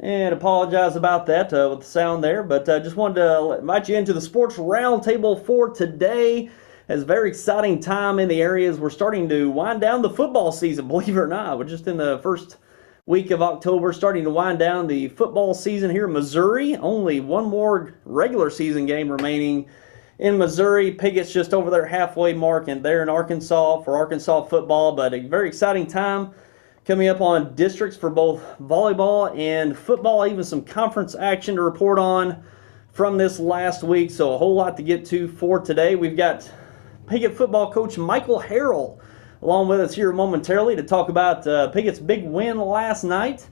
And apologize about that with the sound there, but just wanted to invite you into the Sports Roundtable for today. It's a very exciting time in the areas. We're starting to wind down the football season, believe it or not. We're just in the first week of October, starting to wind down the football season here in Missouri. Only one more regular season game remaining in Missouri. Piggott's just over their halfway mark, and they're in Arkansas for Arkansas football, but a very exciting time coming up on districts for both volleyball and football, even some conference action to report on from this last week. So a whole lot to get to for today. We've got Piggott football coach Michael Harrell along with us here momentarily to talk about Piggott's big win last night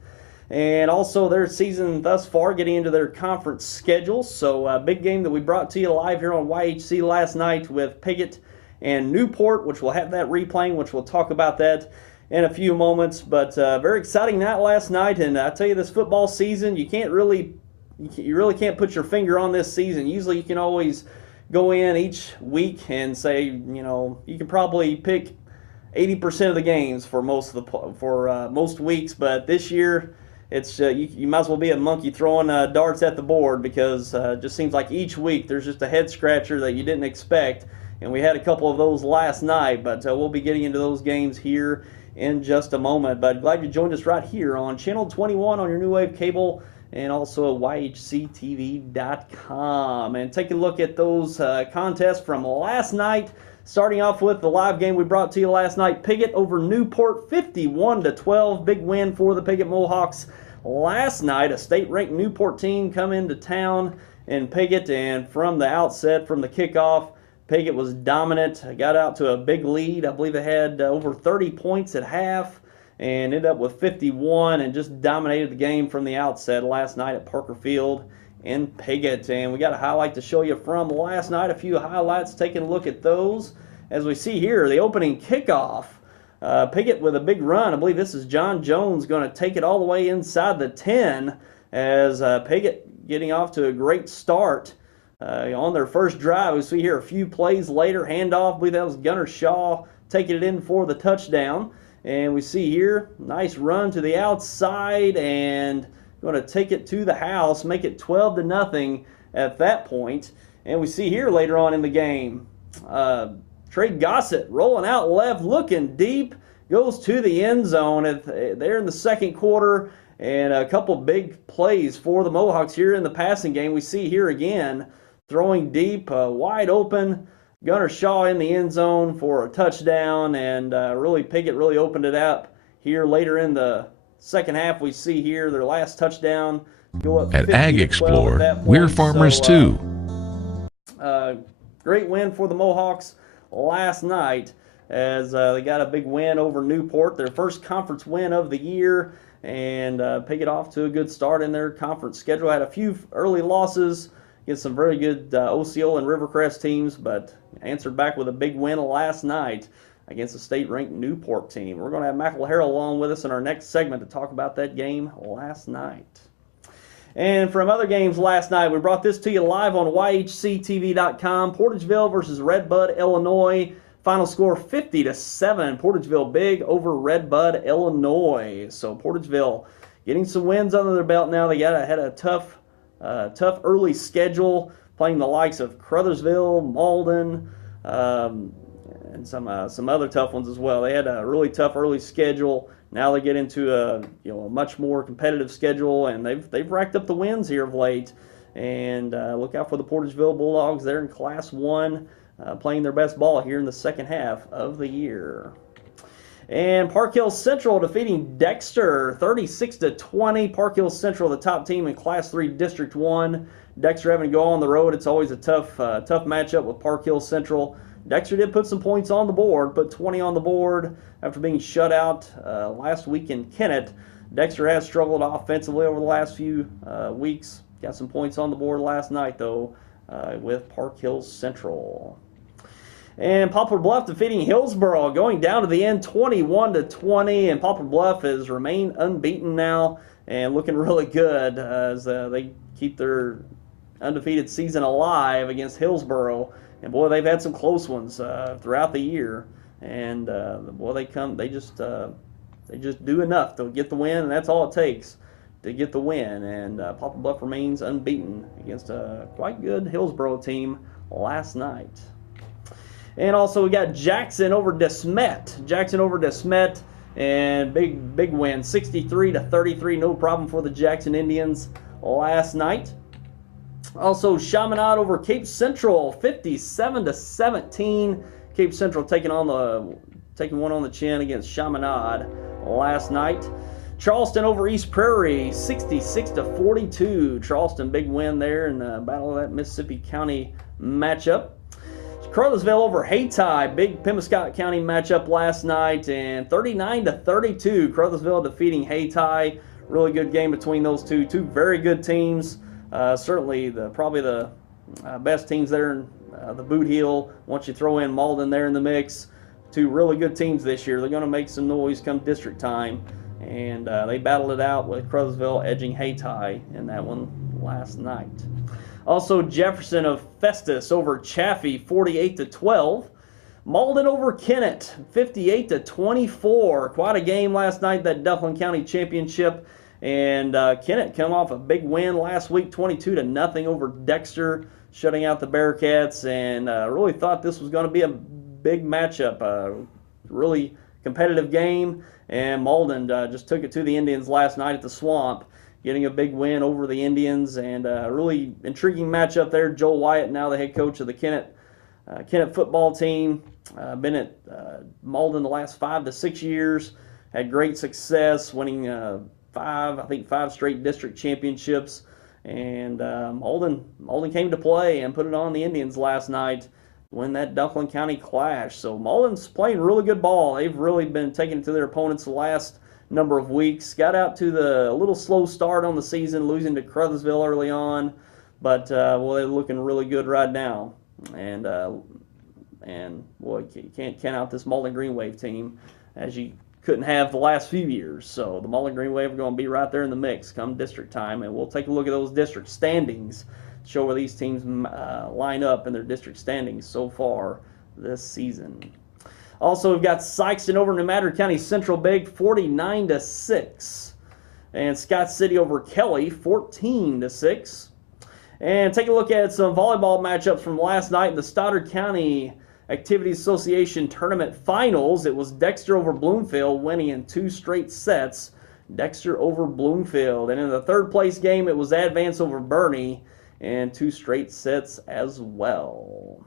and also their season thus far, getting into their conference schedule. So a big game that we brought to you live here on YHC last night with Piggott and Newport, which we'll have that replaying, which we'll talk about that in a few moments. But very exciting night last night, and I tell you, this football season, you really can't put your finger on this season. Usually you can always go in each week and say, you can probably pick 80% of the games for most weeks, but this year it's you might as well be a monkey throwing darts at the board, because it just seems like each week there's just a head scratcher that you didn't expect, and we had a couple of those last night, but we'll be getting into those games here in just a moment. But glad you joined us right here on Channel 21 on your New Wave cable, and also at yhctv.com. And take a look at those contests from last night. Starting off with the live game we brought to you last night, Piggott over Newport, 51-12. Big win for the Piggott Mohawks last night. A state-ranked Newport team come into town in Piggott, and from the outset, from the kickoff, Piggott was dominant. Got out to a big lead. I believe they had over 30 points at half and ended up with 51 and just dominated the game from the outset last night at Parker Field in Piggott. And we got a highlight to show you from last night, a few highlights, taking a look at those. As we see here, the opening kickoff, Piggott with a big run. I believe this is John Jones going to take it all the way inside the 10, as Piggott getting off to a great start on their first drive. We see here a few plays later, handoff, I believe that was Gunnar Shaw taking it in for the touchdown. And we see here, nice run to the outside, and going to take it to the house, make it 12-0 at that point. And we see here later on in the game, Trey Gossett rolling out left, looking deep, goes to the end zone there in the second quarter, and a couple big plays for the Mohawks here in the passing game. We see here again, throwing deep, wide open, Gunnar Shaw in the end zone for a touchdown, and really Piggott really opened it up here later in the second half. We see here their last touchdown go up at Ag Explorer. At We're farmers too. Great win for the Mohawks last night, as they got a big win over Newport, their first conference win of the year, and Piggott off to a good start in their conference schedule. Had a few early losses against some very good Osceola and Rivercrest teams, but answered back with a big win last night against a state-ranked Newport team. We're going to have Michael Harrell along with us in our next segment to talk about that game last night. And from other games last night, we brought this to you live on YHCTV.com. Portageville versus Redbud, Illinois. Final score 50-7. Portageville big over Redbud, Illinois. So Portageville getting some wins under their belt now. They had a tough early schedule, playing the likes of Crothersville, Malden, and some other tough ones as well. They had a really tough early schedule. Now they get into a much more competitive schedule, and they've racked up the wins here of late. And look out for the Portageville Bulldogs. They're in Class 1, playing their best ball here in the second half of the year. And Park Hill Central defeating DEXTER 36-20. Park Hill Central, the top team in Class 3 District 1. DEXTER having to go on the road. It's always a tough matchup with Park Hill Central. DEXTER did put some points on the board, put 20 on the board after being shut out last week in Kennett. DEXTER has struggled offensively over the last few weeks. Got some points on the board last night, though, with Park Hill Central. And Poplar Bluff defeating Hillsboro, going down to the end 21-20. And Poplar Bluff has remained unbeaten now and looking really good as they keep their undefeated season alive against Hillsboro. And boy, they've had some close ones throughout the year. And boy, they just do enough to get the win, and that's all it takes to get the win, and Poplar Bluff remains unbeaten against a quite good Hillsboro team last night. And also we got Jackson over DeSmet. And big win, 63-33, no problem for the Jackson Indians last night. Also Chaminade over Cape Central, 57-17. Cape Central taking one on the chin against Chaminade last night. Charleston over East Prairie, 66-42. Charleston, big win there in the battle of that Mississippi County matchup. Cartersville over Hayti, big Pemiscot County matchup last night, and 39-32. Cartersville defeating Hayti. Really good game between those two very good teams. Certainly probably the best teams there in the Boot Heel. Once you throw in Malden there in the mix, two really good teams this year. They're going to make some noise come district time, and they battled it out with Cartersville edging Hayti in that one last night. Also, Jefferson of Festus over Chaffee, 48-12. Malden over Kennett, 58-24. Quite a game last night, that Dufflin County Championship. And Kennett come off a big win last week, 22-0 over Dexter, shutting out the Bearcats. And really thought this was going to be a big matchup, really competitive game. And Malden just took it to the Indians last night at the Swamp, getting a big win over the Indians, and a really intriguing matchup there. Joel Wyatt, now the head coach of the Kennett football team, been at Malden the last 5 to 6 years, had great success, winning five straight district championships, and Malden came to play and put it on the Indians last night, win that Dufflin County clash. So Malden's playing really good ball. They've really been taking it to their opponents the last number of weeks. Got out to a little slow start on the season, losing to Cartersville early on, but well, they're looking really good right now. And boy, you can't count out this Malden Green Wave team as you couldn't have the last few years. So the Malden Green Wave are going to be right there in the mix come district time, and we'll take a look at those district standings, show where these teams line up in their district standings so far this season. Also, we've got Sykeston over New Madrid County Central Big, 49-6. And Scott City over Kelly, 14-6. And take a look at some volleyball matchups from last night in the Stoddard County Activities Association Tournament Finals. It was Dexter over Bloomfield, winning in 2 straight sets. Dexter over Bloomfield. And in the third place game, it was Advance over Bernie in 2 straight sets as well.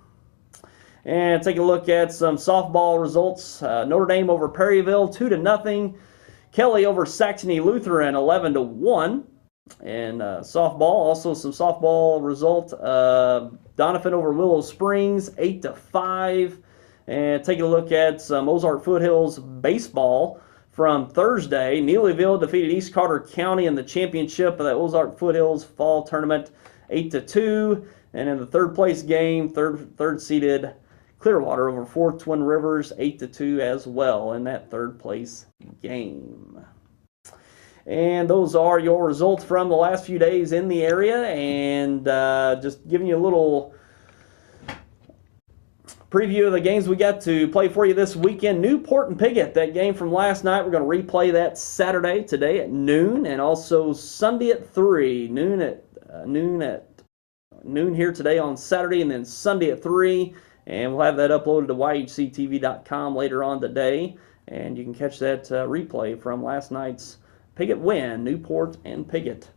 And take a look at some softball results. Notre Dame over Perryville, 2-0. Kelly over Saxony Lutheran, 11-1. And softball, also some softball result. Doniphan over Willow Springs, 8-5. And take a look at some Ozark Foothills baseball from Thursday. Neelyville defeated East Carter County in the championship of the Ozark Foothills Fall Tournament, 8-2. And in the third place game, third seeded Clearwater over Fourth Twin Rivers, 8-2 as well in that third place game. And those are your results from the last few days in the area, and just giving you a little preview of the games we got to play for you this weekend. Newport and Piggott, that game from last night, we're going to replay that Saturday today at noon, and also Sunday at 3. Noon here today on Saturday, and then Sunday at 3. And we'll have that uploaded to yhctv.com later on today. And you can catch that replay from last night's Piggott win, Newport and Piggott.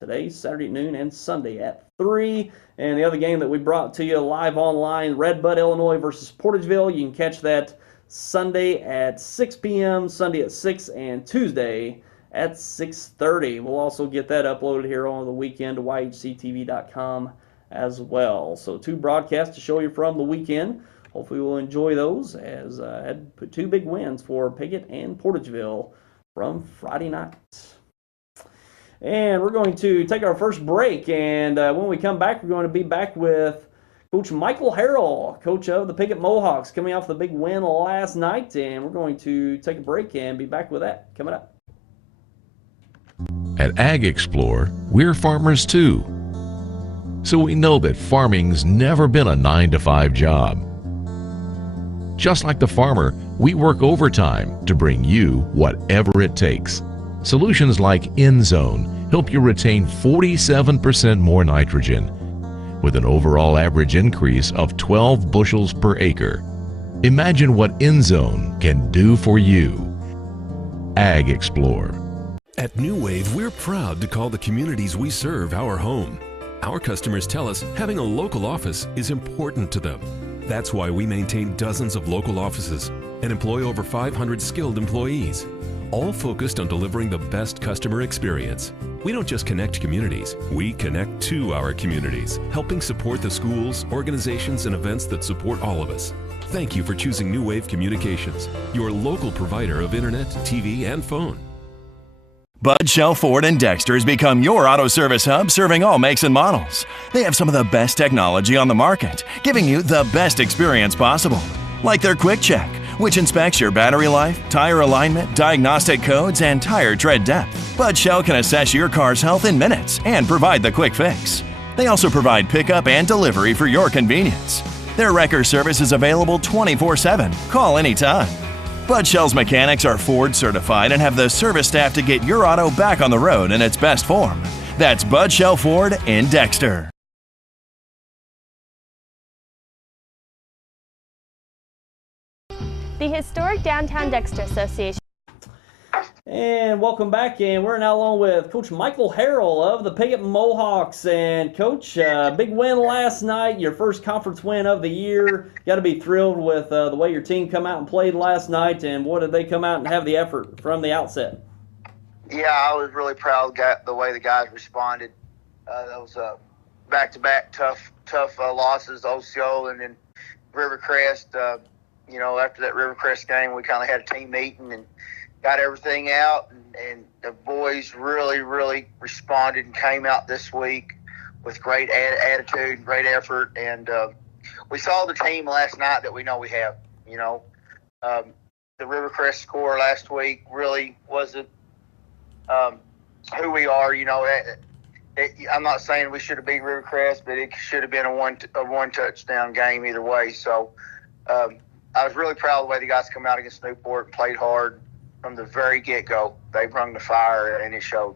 Today, Saturday at noon, and Sunday at 3. And the other game that we brought to you live online, Red Bud, Illinois versus Portageville. You can catch that Sunday at 6 p.m., Sunday at 6, and Tuesday at 6:30. We'll also get that uploaded here on the weekend to yhctv.com as well. So 2 broadcasts to show you from the weekend. Hopefully we'll enjoy those, as I had put 2 big wins for Piggott and Portageville from Friday night. And we're going to take our first break, and when we come back, we're going to be back with Coach Michael Harrell, coach of the Piggott Mohawks, coming off the big win last night, and we're going to take a break and be back with that coming up. At Ag Explore, we're farmers too. So we know that farming's never been a 9-to-5 job. Just like the farmer, we work overtime to bring you whatever it takes. Solutions like InZone help you retain 47% more nitrogen, with an overall average increase of 12 bushels per acre. Imagine what InZone can do for you. Ag Explorer. At New Wave, we're proud to call the communities we serve our home. Our customers tell us having a local office is important to them. That's why we maintain dozens of local offices and employ over 500 skilled employees, all focused on delivering the best customer experience. We don't just connect communities, we connect to our communities, helping support the schools, organizations, and events that support all of us. Thank you for choosing New Wave Communications, your local provider of internet, TV, and phone. Bud Shell Ford and Dexter has become your auto service hub, serving all makes and models. They have some of the best technology on the market, giving you the best experience possible. Like their Quick Check, which inspects your battery life, tire alignment, diagnostic codes, and tire tread depth. Bud Shell can assess your car's health in minutes and provide the quick fix. They also provide pickup and delivery for your convenience. Their wrecker service is available 24/7. Call anytime. Bud Shell's mechanics are Ford certified and have the service staff to get your auto back on the road in its best form. That's Bud Shell Ford in Dexter. The historic Downtown Dexter Association. And welcome back, and we're now along with Coach Michael Harrell of the Piggott Mohawks. And Coach, big win last night, your first conference win of the year. Got to be thrilled with the way your team come out and played last night. And what did they come out and have the effort from the outset? Yeah, I was really proud of the way the guys responded. That was back-to-back tough losses, Osceola and then Rivercrest. After that Rivercrest game, we kind of had a team meeting and got everything out, and the boys really responded and came out this week with great attitude, great effort, and we saw the team last night that we know we have. The Rivercrest score last week really wasn't who we are. I'm not saying we should have beat Rivercrest, but it should have been a one touchdown game either way. So I was really proud of the way the guys come out against Newport and played hard. From the very get-go, they brung the fire, and it showed.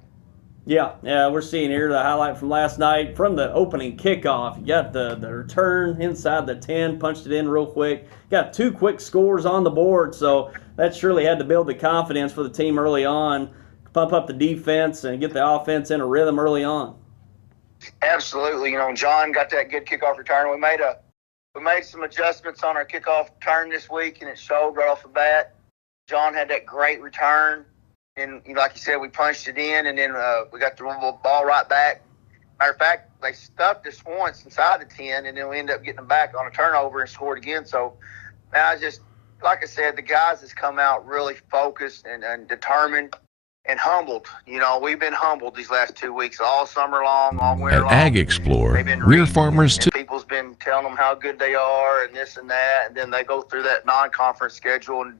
Yeah, we're seeing here the highlight from last night. From the opening kickoff, you got the return inside the 10, punched it in real quick. Got 2 quick scores on the board, so that surely had to build the confidence for the team early on, pump up the defense, and get the offense in a rhythm early on. Absolutely. John got that good kickoff return. We made some adjustments on our kickoff return this week, and it showed right off the bat. John had that great return, and like you said, we punched it in, and then we got the ball right back. Matter of fact, they stuffed us once inside the 10, and then we ended up getting them back on a turnover and scored again. So now like I said, the guys has come out really focused and determined and humbled. We've been humbled these last 2 weeks, all summer long, all winter long. At Ag Explorer, we're farmers too. People's been telling them how good they are and this and that, and then they go through that non-conference schedule and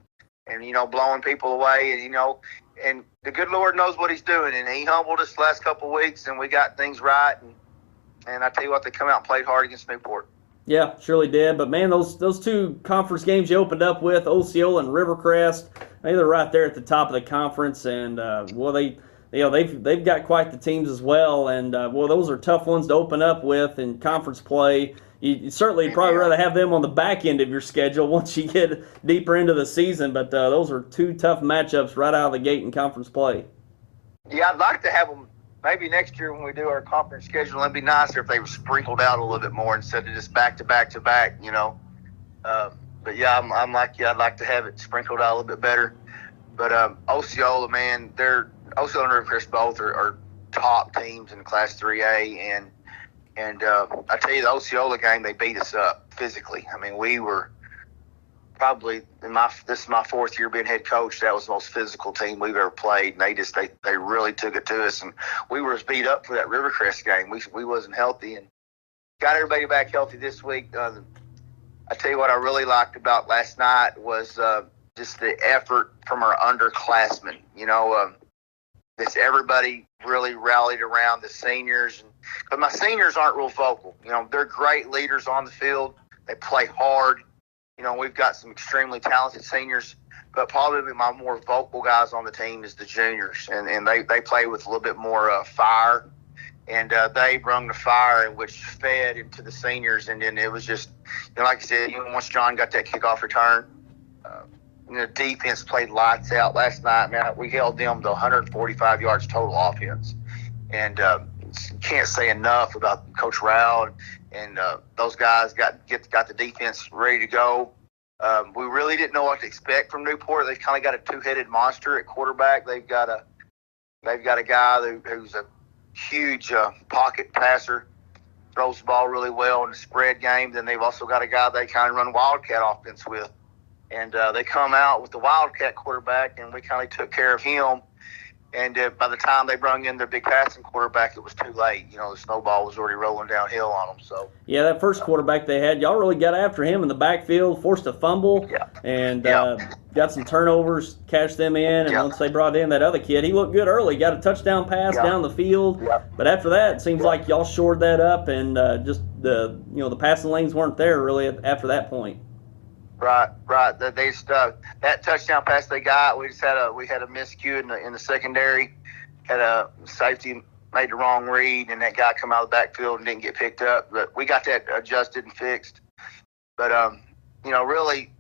blowing people away, and the good Lord knows what he's doing, and he humbled us the last couple of weeks, and we got things right, and I tell you what, they come out and played hard against Newport. Yeah, surely did, but man, those 2 conference games you opened up with, Osceola and Rivercrest, they're right there at the top of the conference, and they've got quite the teams as well, and those are tough ones to open up with in conference play. You certainly probably rather have them on the back end of your schedule once you get deeper into the season, but those are 2 tough matchups right out of the gate in conference play. Yeah, I'd like to have them maybe next year when we do our conference schedule. It'd be nicer if they were sprinkled out a little bit more instead of just back to back to back, But yeah, I'm like you. I'd like to have it sprinkled out a little bit better. But Osceola, man, Osceola and Rivercrest both are top teams in Class 3A, and I tell you, the Osceola game, they beat us up physically. I mean, we were probably this is my 4th year being head coach. That was the most physical team we've ever played, and they really took it to us. And we were beat up for that Rivercrest game. We wasn't healthy, and got everybody back healthy this week. I tell you what I really liked about last night was just the effort from our underclassmen. Everybody really rallied around the seniors. But my seniors aren't real vocal. They're great leaders on the field. They play hard. We've got some extremely talented seniors. but probably my more vocal guys on the team is the juniors, and they play with a little bit more fire, and they brung the fire, which fed into the seniors, and then it was just, like I said, once John got that kickoff return, the defense played lights out last night. Man, we held them to 145 yards total offense, and can't say enough about Coach Harrell and those guys got the defense ready to go. We really didn't know what to expect from Newport. They've kind of got a two-headed monster at quarterback. They've got a guy who's a huge pocket passer, throws the ball really well in the spread game. Then they've also got a guy they kind of run Wildcat offense with. And they come out with the Wildcat quarterback, and we kind of took care of him. And by the time they brought in their big passing quarterback, it was too late. The snowball was already rolling downhill on them. So yeah, that first quarterback they had, y'all really got after him in the backfield, forced a fumble, and got some turnovers, cashed them in. And once they brought in that other kid, he looked good early, got a touchdown pass down the field. But after that, it seems like y'all shored that up, and just the passing lanes weren't there really after that point. Right. That touchdown pass they got, we had a miscue in the secondary. Had a safety made the wrong read, and that guy come out of the backfield and didn't get picked up. But we got that adjusted and fixed. But really,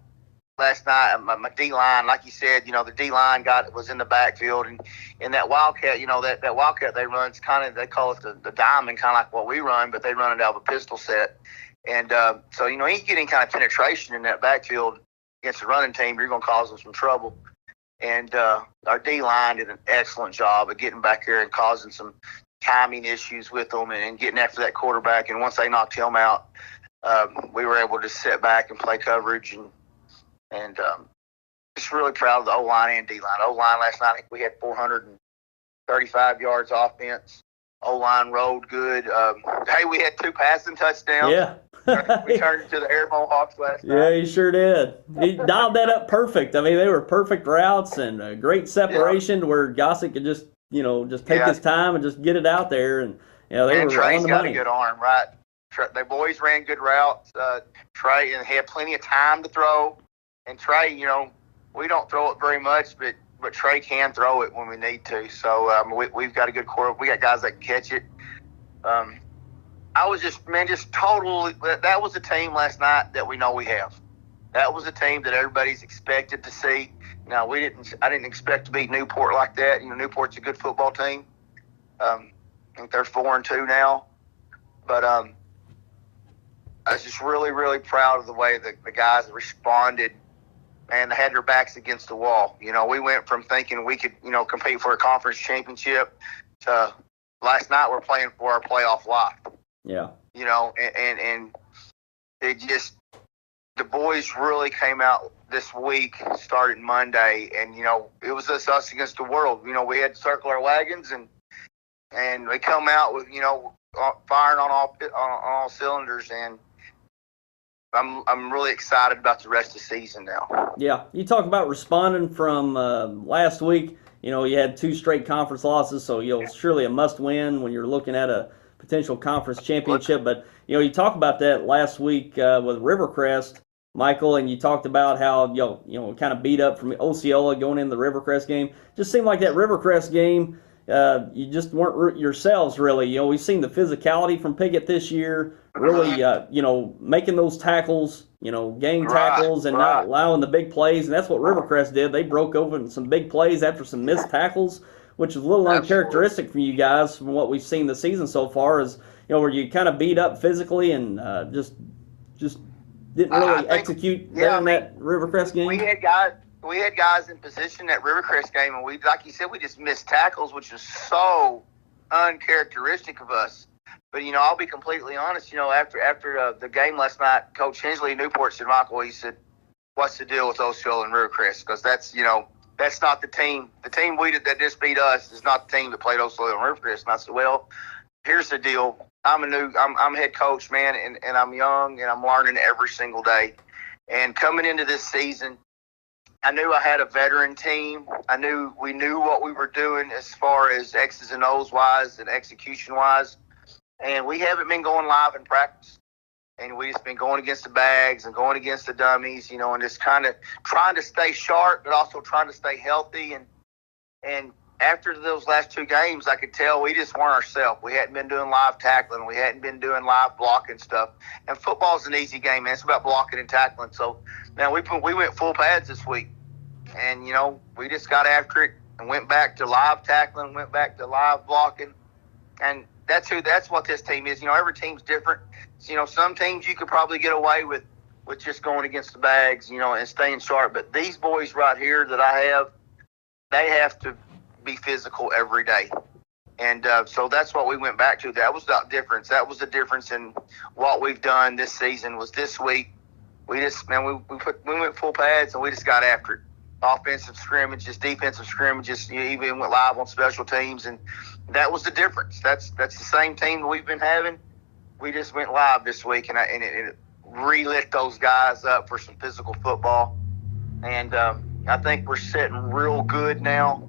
last night my D line, like you said, the D line was in the backfield, and that Wildcat, that Wildcat they run, they call it the diamond, kind of like what we run, but they run it out of a pistol set. And so, he's getting kind of penetration in that backfield against the running team. You're going to cause them some trouble. And our D-line did an excellent job of getting back there and causing some timing issues with them and getting after that quarterback. And once they knocked him out, we were able to sit back and play coverage. And just really proud of the O-line and D-line. O-line last night, I think we had 435 yards offense. O-line rolled good. Hey, we had 2 passing touchdowns. Yeah. We turned it to the Air Mohawks last night. Yeah, he sure did. He dialed that up perfect. I mean, they were perfect routes and great separation to where Gossett could just take his time and just get it out there. And they were on the money. Trey's got a good arm, right? The boys ran good routes. Trey, and he had plenty of time to throw. And Trey, we don't throw it very much, but Trey can throw it when we need to. So we've got a good core. We got guys that can catch it. I was just totally. That was a team last night that we know we have. That was a team that everybody's expected to see. Now I didn't expect to beat Newport like that. Newport's a good football team. I think they're 4-2 now. But I was just really, really proud of the way the guys responded. And they had their backs against the wall. We went from thinking we could, compete for a conference championship to last night we're playing for our playoff life. Yeah. And they just, the boys really came out this week, started Monday, and, it was us against the world. We had to circle our wagons, and they come out with, firing on all cylinders, and I'm really excited about the rest of the season now. Yeah, you talk about responding from last week. You had 2 straight conference losses, so surely a must-win when you're looking at a potential conference championship. But you talk about that last week with Rivercrest, Michael, and you talked about how kind of beat up from Osceola going into the Rivercrest game. Just seemed like that Rivercrest game, you just weren't yourselves really. We've seen the physicality from Piggott this year. Really, making those tackles, game tackles and not allowing the big plays. And that's what Rivercrest did. They broke open some big plays after some missed tackles, which is a little uncharacteristic from you guys from what we've seen this season so far, is, where you kind of beat up physically and just didn't really execute that Rivercrest game. We had guys in position at Rivercrest game, and like you said, we just missed tackles, which is so uncharacteristic of us. But, I'll be completely honest, after the game last night, Coach Hensley in Newport said, Michael, he said, what's the deal with Osceola and Rivercrest? Because that's not the team. The team that just beat us is not the team that played Osceola and Rivercrest. And I said, well, here's the deal. I'm head coach, man, and I'm young, and I'm learning every single day. And coming into this season, I knew I had a veteran team. We knew what we were doing as far as X's and O's wise and execution wise. And we haven't been going live in practice. and we just been going against the bags and going against the dummies, you know, and just kind of trying to stay sharp, but also trying to stay healthy. And after those last two games, I could tell we just weren't ourselves. We hadn't been doing live tackling. We hadn't been doing live blocking stuff. And football's an easy game, man. It's about blocking and tackling. So, man, we went full pads this week. And, you know, we just got after it and went back to live tackling, went back to live blocking. And that's what this team is. You know, every team's different. You know, some teams you could probably get away with just going against the bags, you know, and staying sharp. But these boys right here that I have, they have to be physical every day. And so that's what we went back to. That was the difference. That was the difference in what we've done this season. Was this week we just, man, we went full pads and we just got after it. Offensive scrimmages, defensive scrimmages, you even went live on special teams, and that was the difference. That's the same team that we've been having. We just went live this week, and it relit those guys up for some physical football. And I think we're sitting real good now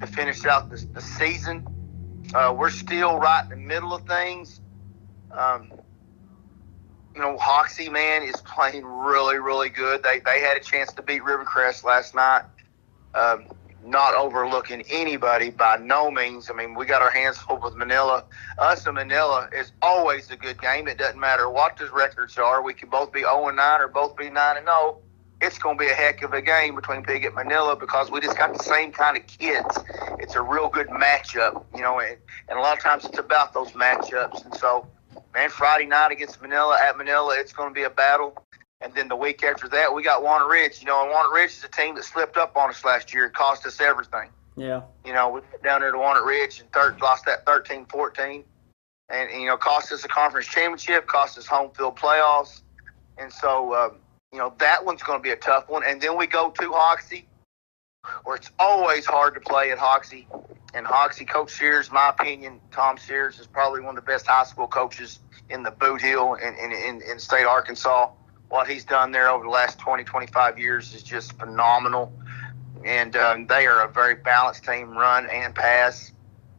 to finish out the season. We're still right in the middle of things. You know, Hoxie, man, is playing really, really good. They had a chance to beat Rivercrest last night. Not overlooking anybody by no means. I mean, we got our hands full with Manila. Us and Manila is always a good game. It doesn't matter what the records are. We can both be 0-9 or both be 9-0. It's going to be a heck of a game between Piggott and Manila because we just got the same kind of kids. It's a real good matchup, you know, and a lot of times it's about those matchups. And so, man, Friday night against Manila, at Manila, it's going to be a battle. And then the week after that, we got Walnut Ridge. You know, and Walnut Ridge is a team that slipped up on us last year and cost us everything. Yeah. You know, we went down there to Walnut Ridge and lost that 13-14. And, you know, cost us a conference championship, cost us home field playoffs. And so, you know, that one's going to be a tough one. And then we go to Hoxie, where it's always hard to play at Hoxie. And Hoxie, Coach Sears, my opinion, Tom Sears is probably one of the best high school coaches in the Boot Hill in state Arkansas. What he's done there over the last 20, 25 years is just phenomenal. And they are a very balanced team, run and pass.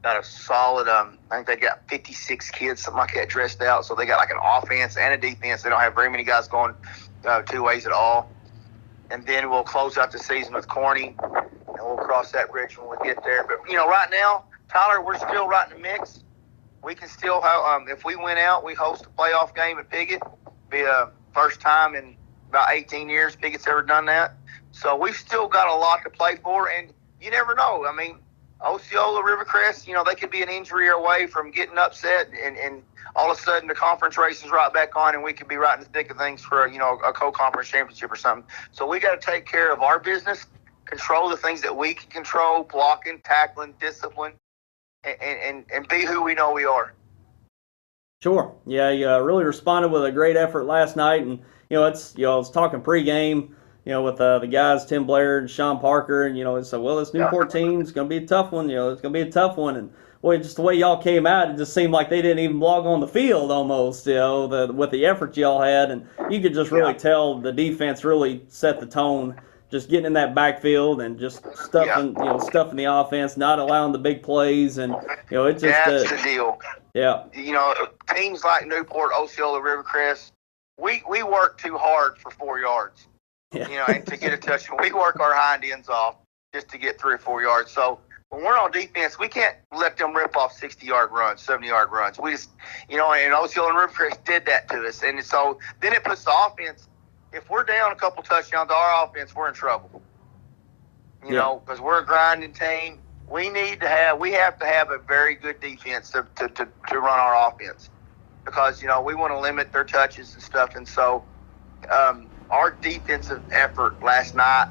Got a solid, I think they got 56 kids, something like that, dressed out. So they got like an offense and a defense. They don't have very many guys going two ways at all. And then we'll close out the season with Corny, and we'll cross that bridge when we get there. But, you know, right now, Tyler, we're still right in the mix. We can still have, if we win out, we host a playoff game at Piggott. Be a first time in about 18 years Piggott's ever done that. So we've still got a lot to play for, and you never know. I mean, Osceola, Rivercrest, you know, they could be an injury away from getting upset, and all of a sudden the conference race is right back on, and we could be right in the thick of things for, you know, a co-conference championship or something. So we got to take care of our business, control the things that we can control, blocking, tackling, discipline, and be who we know we are. Sure. Yeah, you really responded with a great effort last night, and I was talking pregame, with the guys Tim Blair and Sean Parker, and it's well, this Newport team's gonna be a tough one. It's gonna be a tough one, and boy, just the way y'all came out, it just seemed like they didn't even blog on the field almost. With the effort y'all had, and you could just really tell the defense really set the tone. Just getting in that backfield and just stuffing the offense, not allowing the big plays, and it's just that's the deal. Yeah. Teams like Newport, Osceola, Rivercrest, we work too hard for 4 yards. Yeah. And to get a touchdown, we work our hind ends off just to get 3 or 4 yards. So when we're on defense, we can't let them rip off 60-yard runs, 70-yard runs. We just, and Osceola and Rivercrest did that to us, and so then it puts the offense. If we're down a couple touchdowns to our offense, we're in trouble. Because we're a grinding team. We have to have a very good defense to run our offense, because we want to limit their touches and stuff. And so our defensive effort last night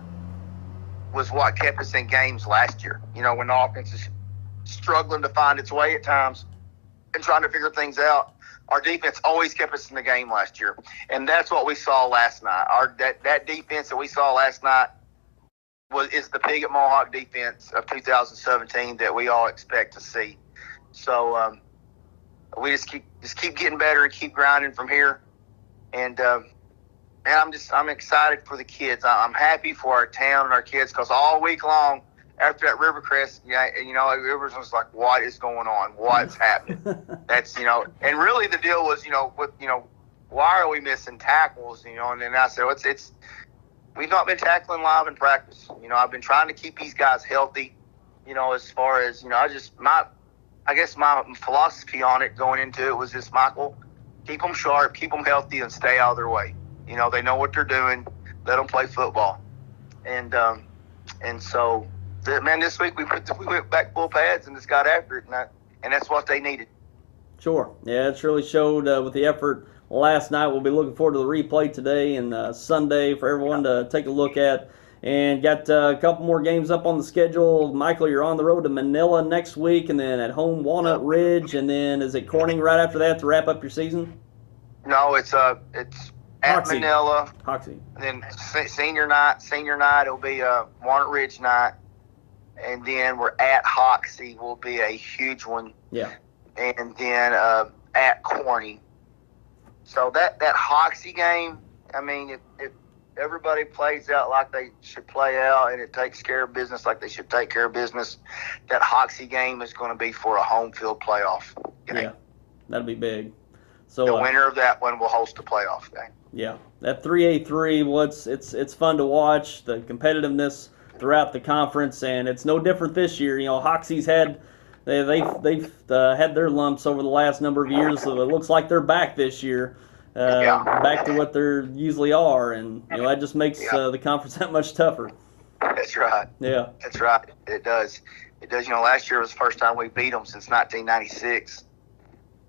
was what kept us in games last year. When the offense is struggling to find its way at times and trying to figure things out, our defense always kept us in the game last year, and that's what we saw last night. That defense that we saw last night is the Piggott Mohawk defense of 2017 that we all expect to see. So we just keep getting better and keep grinding from here. And I'm excited for the kids. I'm happy for our town and our kids, because all week long after that Rivercrest, it was like, what is going on? What's happening? That's, and really the deal was, why are we missing tackles? You know, and then I said, well, it's we've not been tackling live in practice. You know, I've been trying to keep these guys healthy. You know, as far as, you know, I guess my philosophy on it going into it was just, Michael, keep them sharp, keep them healthy, and stay out of their way. You know, they know what they're doing. Let them play football. And so, man, this week we went back full pads and just got after it, and that's what they needed. Sure. Yeah, it's really showed with the effort last night. We'll be looking forward to the replay today and Sunday for everyone to take a look at. And got a couple more games up on the schedule. Michael, you're on the road to Manila next week, and then at home Walnut Ridge, and then is it Corning right after that to wrap up your season? No, it's at Hoxie. Manila. Hoxie. And then senior night it'll be Walnut Ridge night, and then we're at Hoxie will be a huge one. Yeah. And then at Corning. So that Hoxie game, I mean, if everybody plays out like they should play out, and it takes care of business like they should take care of business, that Hoxie game is going to be for a home field playoff game. Yeah, that'll be big. So the winner of that one will host a playoff game. Yeah, that 3A3, well, it's fun to watch, the competitiveness throughout the conference, and it's no different this year. You know, Hoxie's they've had their lumps over the last number of years, so it looks like they're back this year. Back to what they usually are, and you know that just makes the conference that much tougher. That's right. Yeah, that's right. It does. It does. You know, last year was the first time we beat them since 1996,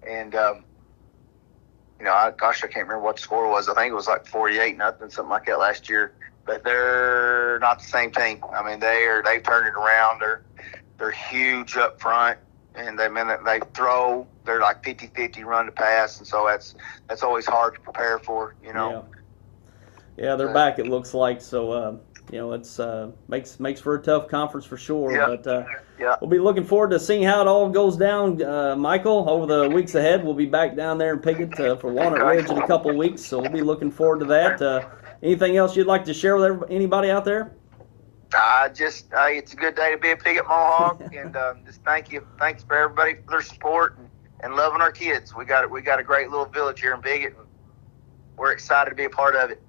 and you know, I can't remember what the score was. I think it was like 48-0, something like that last year. But they're not the same team. I mean, they've turned it around. They're huge up front. And they throw, they're like 50-50 run to pass, and so that's always hard to prepare for, you know. Yeah, they're back, it looks like. So you know, it's makes for a tough conference for sure. Yeah. But we'll be looking forward to seeing how it all goes down, Michael, over the weeks ahead. We'll be back down there in Piggott for Walnut Ridge in a couple of weeks, so we'll be looking forward to that. Anything else you'd like to share with anybody out there? It's a good day to be a Piggott Mohawk, and just thanks for everybody for their support and loving our kids. We got a great little village here in Piggott, and we're excited to be a part of it.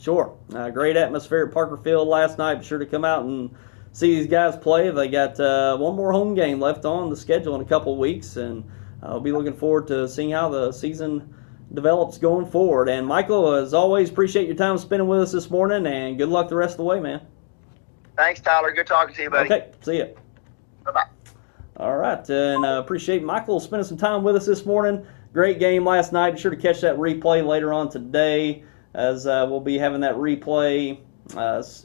Sure, great atmosphere at Parker Field last night. Be sure to come out and see these guys play. They got one more home game left on the schedule in a couple of weeks, and I'll be looking forward to seeing how the season develops going forward. And Michael, as always, appreciate your time spending with us this morning, and good luck the rest of the way, man. Thanks, Tyler. Good talking to you, buddy. Okay, see ya. Bye-bye. All right, and appreciate Michael spending some time with us this morning. Great game last night. Be sure to catch that replay later on today, as we'll be having that replay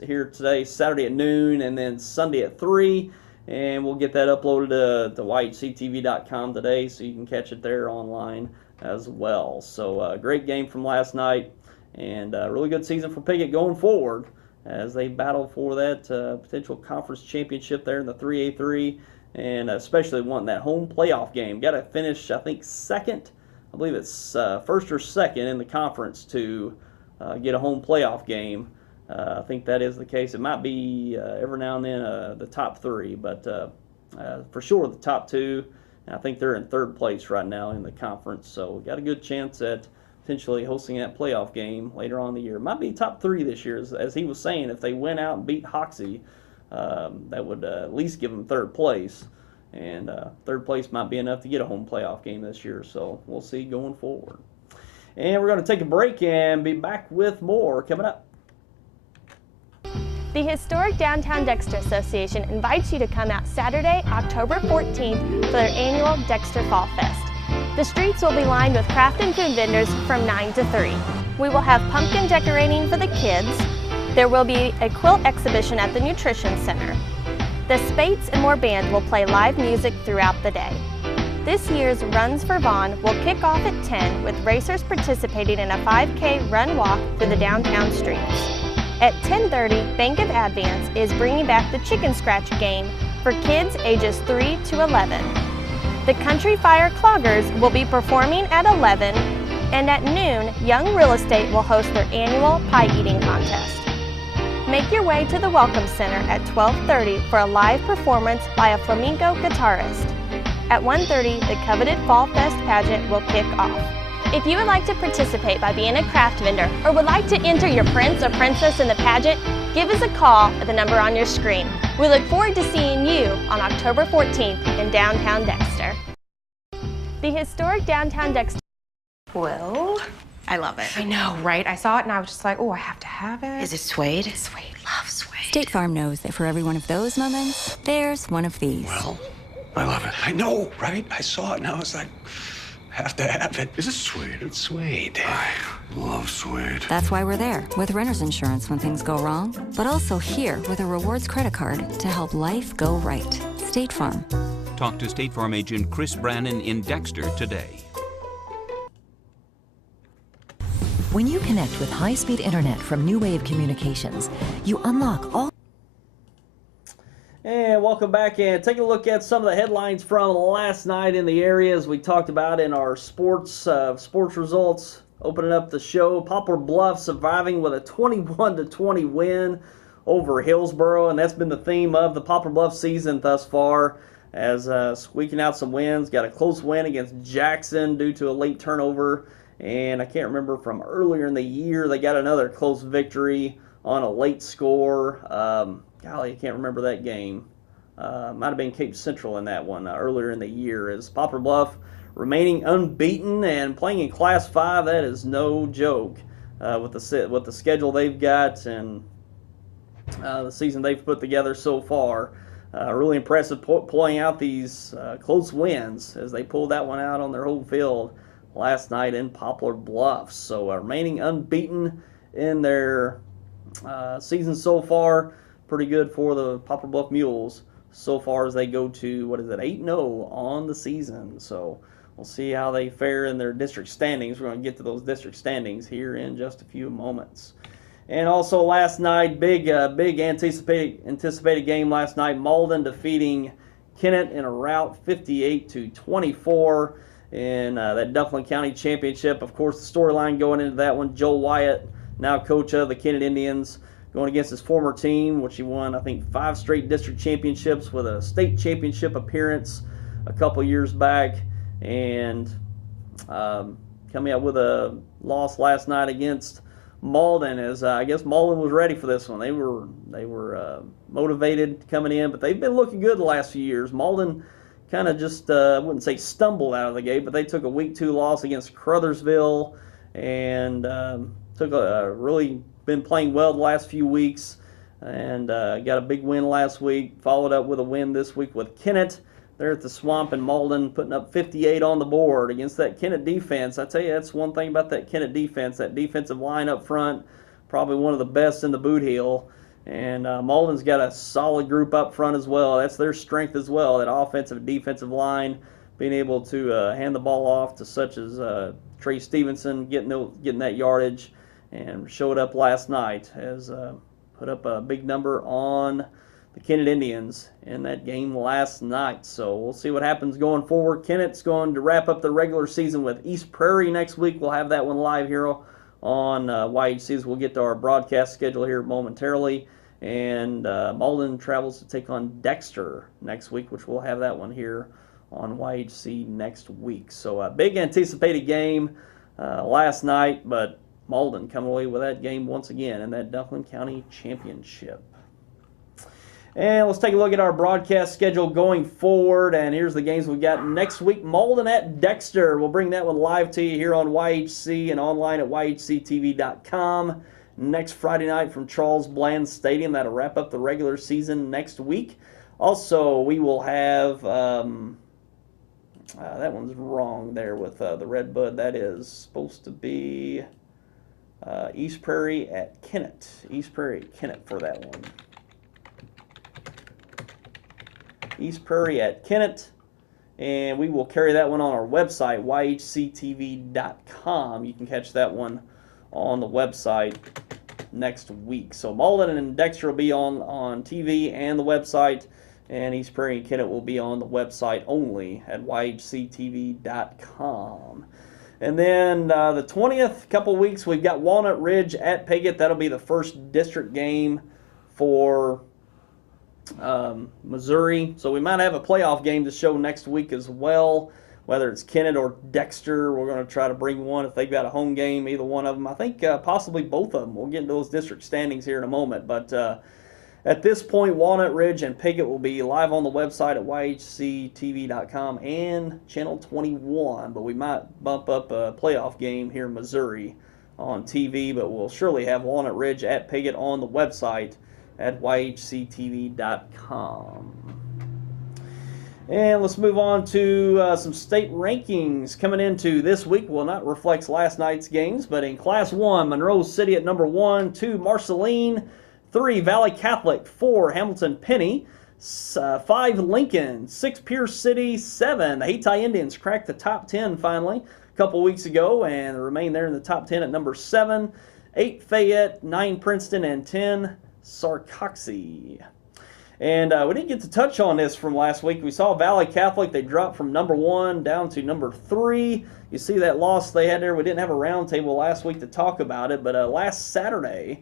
here today, Saturday at noon, and then Sunday at 3. And we'll get that uploaded to yhctv.com today, so you can catch it there online as well. So great game from last night, and really good season for Piggott going forward, as they battle for that potential conference championship there in the 3A3, and especially wanting that home playoff game. Got to finish, I think, second. I believe it's first or second in the conference to get a home playoff game. I think that is the case. It might be every now and then the top 3, but for sure the top 2. And I think they're in third place right now in the conference, so we got a good chance at potentially hosting that playoff game later on in the year. Might be top 3 this year, as he was saying. If they went out and beat Hoxie, that would at least give them third place. And third place might be enough to get a home playoff game this year, so we'll see going forward. And we're going to take a break and be back with more coming up. The historic Downtown Dexter Association invites you to come out Saturday, October 14th for their annual Dexter Fall Fest. The streets will be lined with craft and food vendors from 9 to 3. We will have pumpkin decorating for the kids. There will be a quilt exhibition at the Nutrition Center. The Spates and More Band will play live music throughout the day. This year's Runs for Vaughn will kick off at 10 with racers participating in a 5K run-walk through the downtown streets. At 10:30, Bank of Advance is bringing back the Chicken Scratch game for kids ages 3 to 11. The Country Fire Cloggers will be performing at 11, and at noon, Young Real Estate will host their annual pie eating contest. Make your way to the Welcome Center at 12:30 for a live performance by a flamenco guitarist. At 1:30, the coveted Fall Fest pageant will kick off. If you would like to participate by being a craft vendor or would like to enter your prince or princess in the pageant, give us a call at the number on your screen. We look forward to seeing you on October 14th in downtown Dexter. The historic downtown Dexter. Well, I love it. I know, right? I saw it and I was just like, oh, I have to have it. Is it suede? Suede. Love suede. State Farm knows that for every one of those moments, there's one of these. Well, I love it. I know, right? I saw it and I was like, have to have it. Is it suede? It's suede. I love suede. That's why we're there with renter's insurance when things go wrong, but also here with a rewards credit card to help life go right. State Farm. Talk to State Farm agent Chris Brannon in Dexter today. When you connect with high-speed internet from New Wave Communications, you unlock all. And welcome back, and take a look at some of the headlines from last night in the area, as we talked about in our sports results. Opening up the show, Poplar Bluff surviving with a 21-20 win over Hillsboro, and that's been the theme of the Poplar Bluff season thus far, as squeaking out some wins. Got a close win against Jackson due to a late turnover, and I can't remember from earlier in the year, they got another close victory on a late score. Golly, I can't remember that game. Might have been Cape Central in that one earlier in the year. As Poplar Bluff remaining unbeaten and playing in Class 5, that is no joke with the schedule they've got and the season they've put together so far. Really impressive pulling out these close wins as they pulled that one out on their home field last night in Poplar Bluff. So remaining unbeaten in their season so far. Pretty good for the Poplar Bluff Mules so far as they go to, 8-0 on the season. So we'll see how they fare in their district standings. We're going to get to those district standings here in just a few moments. And also last night, big anticipated game last night. Malden defeating Kennett in a rout 58-24 in that Dufflin County Championship. Of course, the storyline going into that one, Joel Wyatt, now coach of the Kennett Indians, going against his former team, which he won, I think, 5 straight district championships with a state championship appearance a couple years back, and coming out with a loss last night against Malden, as I guess Malden was ready for this one. They were motivated coming in, but they've been looking good the last few years. Malden kind of just, I wouldn't say stumbled out of the gate, but they took a week 2 loss against Crothersville and really been playing well the last few weeks, and got a big win last week, followed up with a win this week with Kennett. They're at the Swamp in Malden, putting up 58 on the board against that Kennett defense. I tell you, that's one thing about that Kennett defense, that defensive line up front, probably one of the best in the Boot Heel. And Malden's got a solid group up front as well. That's their strength as well, that offensive and defensive line, being able to hand the ball off to such as Trey Stevenson, getting that yardage, and showed up last night, has put up a big number on the Kennett Indians in that game last night. So we'll see what happens going forward. Kennett's going to wrap up the regular season with East Prairie next week. We'll have that one live here on YHCs. We'll get to our broadcast schedule here momentarily. And Malden travels to take on Dexter next week, which we'll have that one here on YHC next week. So a big anticipated game last night, but Malden coming away with that game once again in that Dufflin County Championship. And let's take a look at our broadcast schedule going forward. And here's the games we've got next week. Malden at Dexter. We'll bring that one live to you here on YHC and online at YHCTV.com. Next Friday night from Charles Bland Stadium. That'll wrap up the regular season next week. Also, we will have, that one's wrong there with the Red Bud. That is supposed to be East Prairie at Kennett. East Prairie at Kennett for that one. East Prairie at Kennett. And we will carry that one on our website, YHCTV.com. You can catch that one on the website next week. So Malden and Dexter will be on TV and the website, and East Prairie and Kennett will be on the website only at YHCTV.com. And then the 20th, couple weeks, we've got Walnut Ridge at Piggott. That'll be the first district game for Missouri. So we might have a playoff game to show next week as well. whether it's Kennett or Dexter. We're going to try to bring one if they've got a home game, either one of them. I think possibly both of them. We'll get into those district standings here in a moment. But at this point, Walnut Ridge and Piggott will be live on the website at yhctv.com and Channel 21. But we might bump up a playoff game here in Missouri on TV. But we'll surely have Walnut Ridge at Piggott on the website at yhctv.com. And let's move on to some state rankings coming into this week. Will not reflect last night's games, but in Class 1, Monroe City at number 1, 2, Marceline, 3, Valley Catholic, 4, Hamilton Penny, 5, Lincoln, 6, Pierce City, 7, the Hayti Indians cracked the top 10 finally a couple weeks ago and remain there in the top 10 at number 7, 8, Fayette, 9, Princeton, and 10, Sarcoxie. And we didn't get to touch on this from last week. We saw Valley Catholic. They dropped from number 1 down to number 3. You see that loss they had there. We didn't have a roundtable last week to talk about it. But last Saturday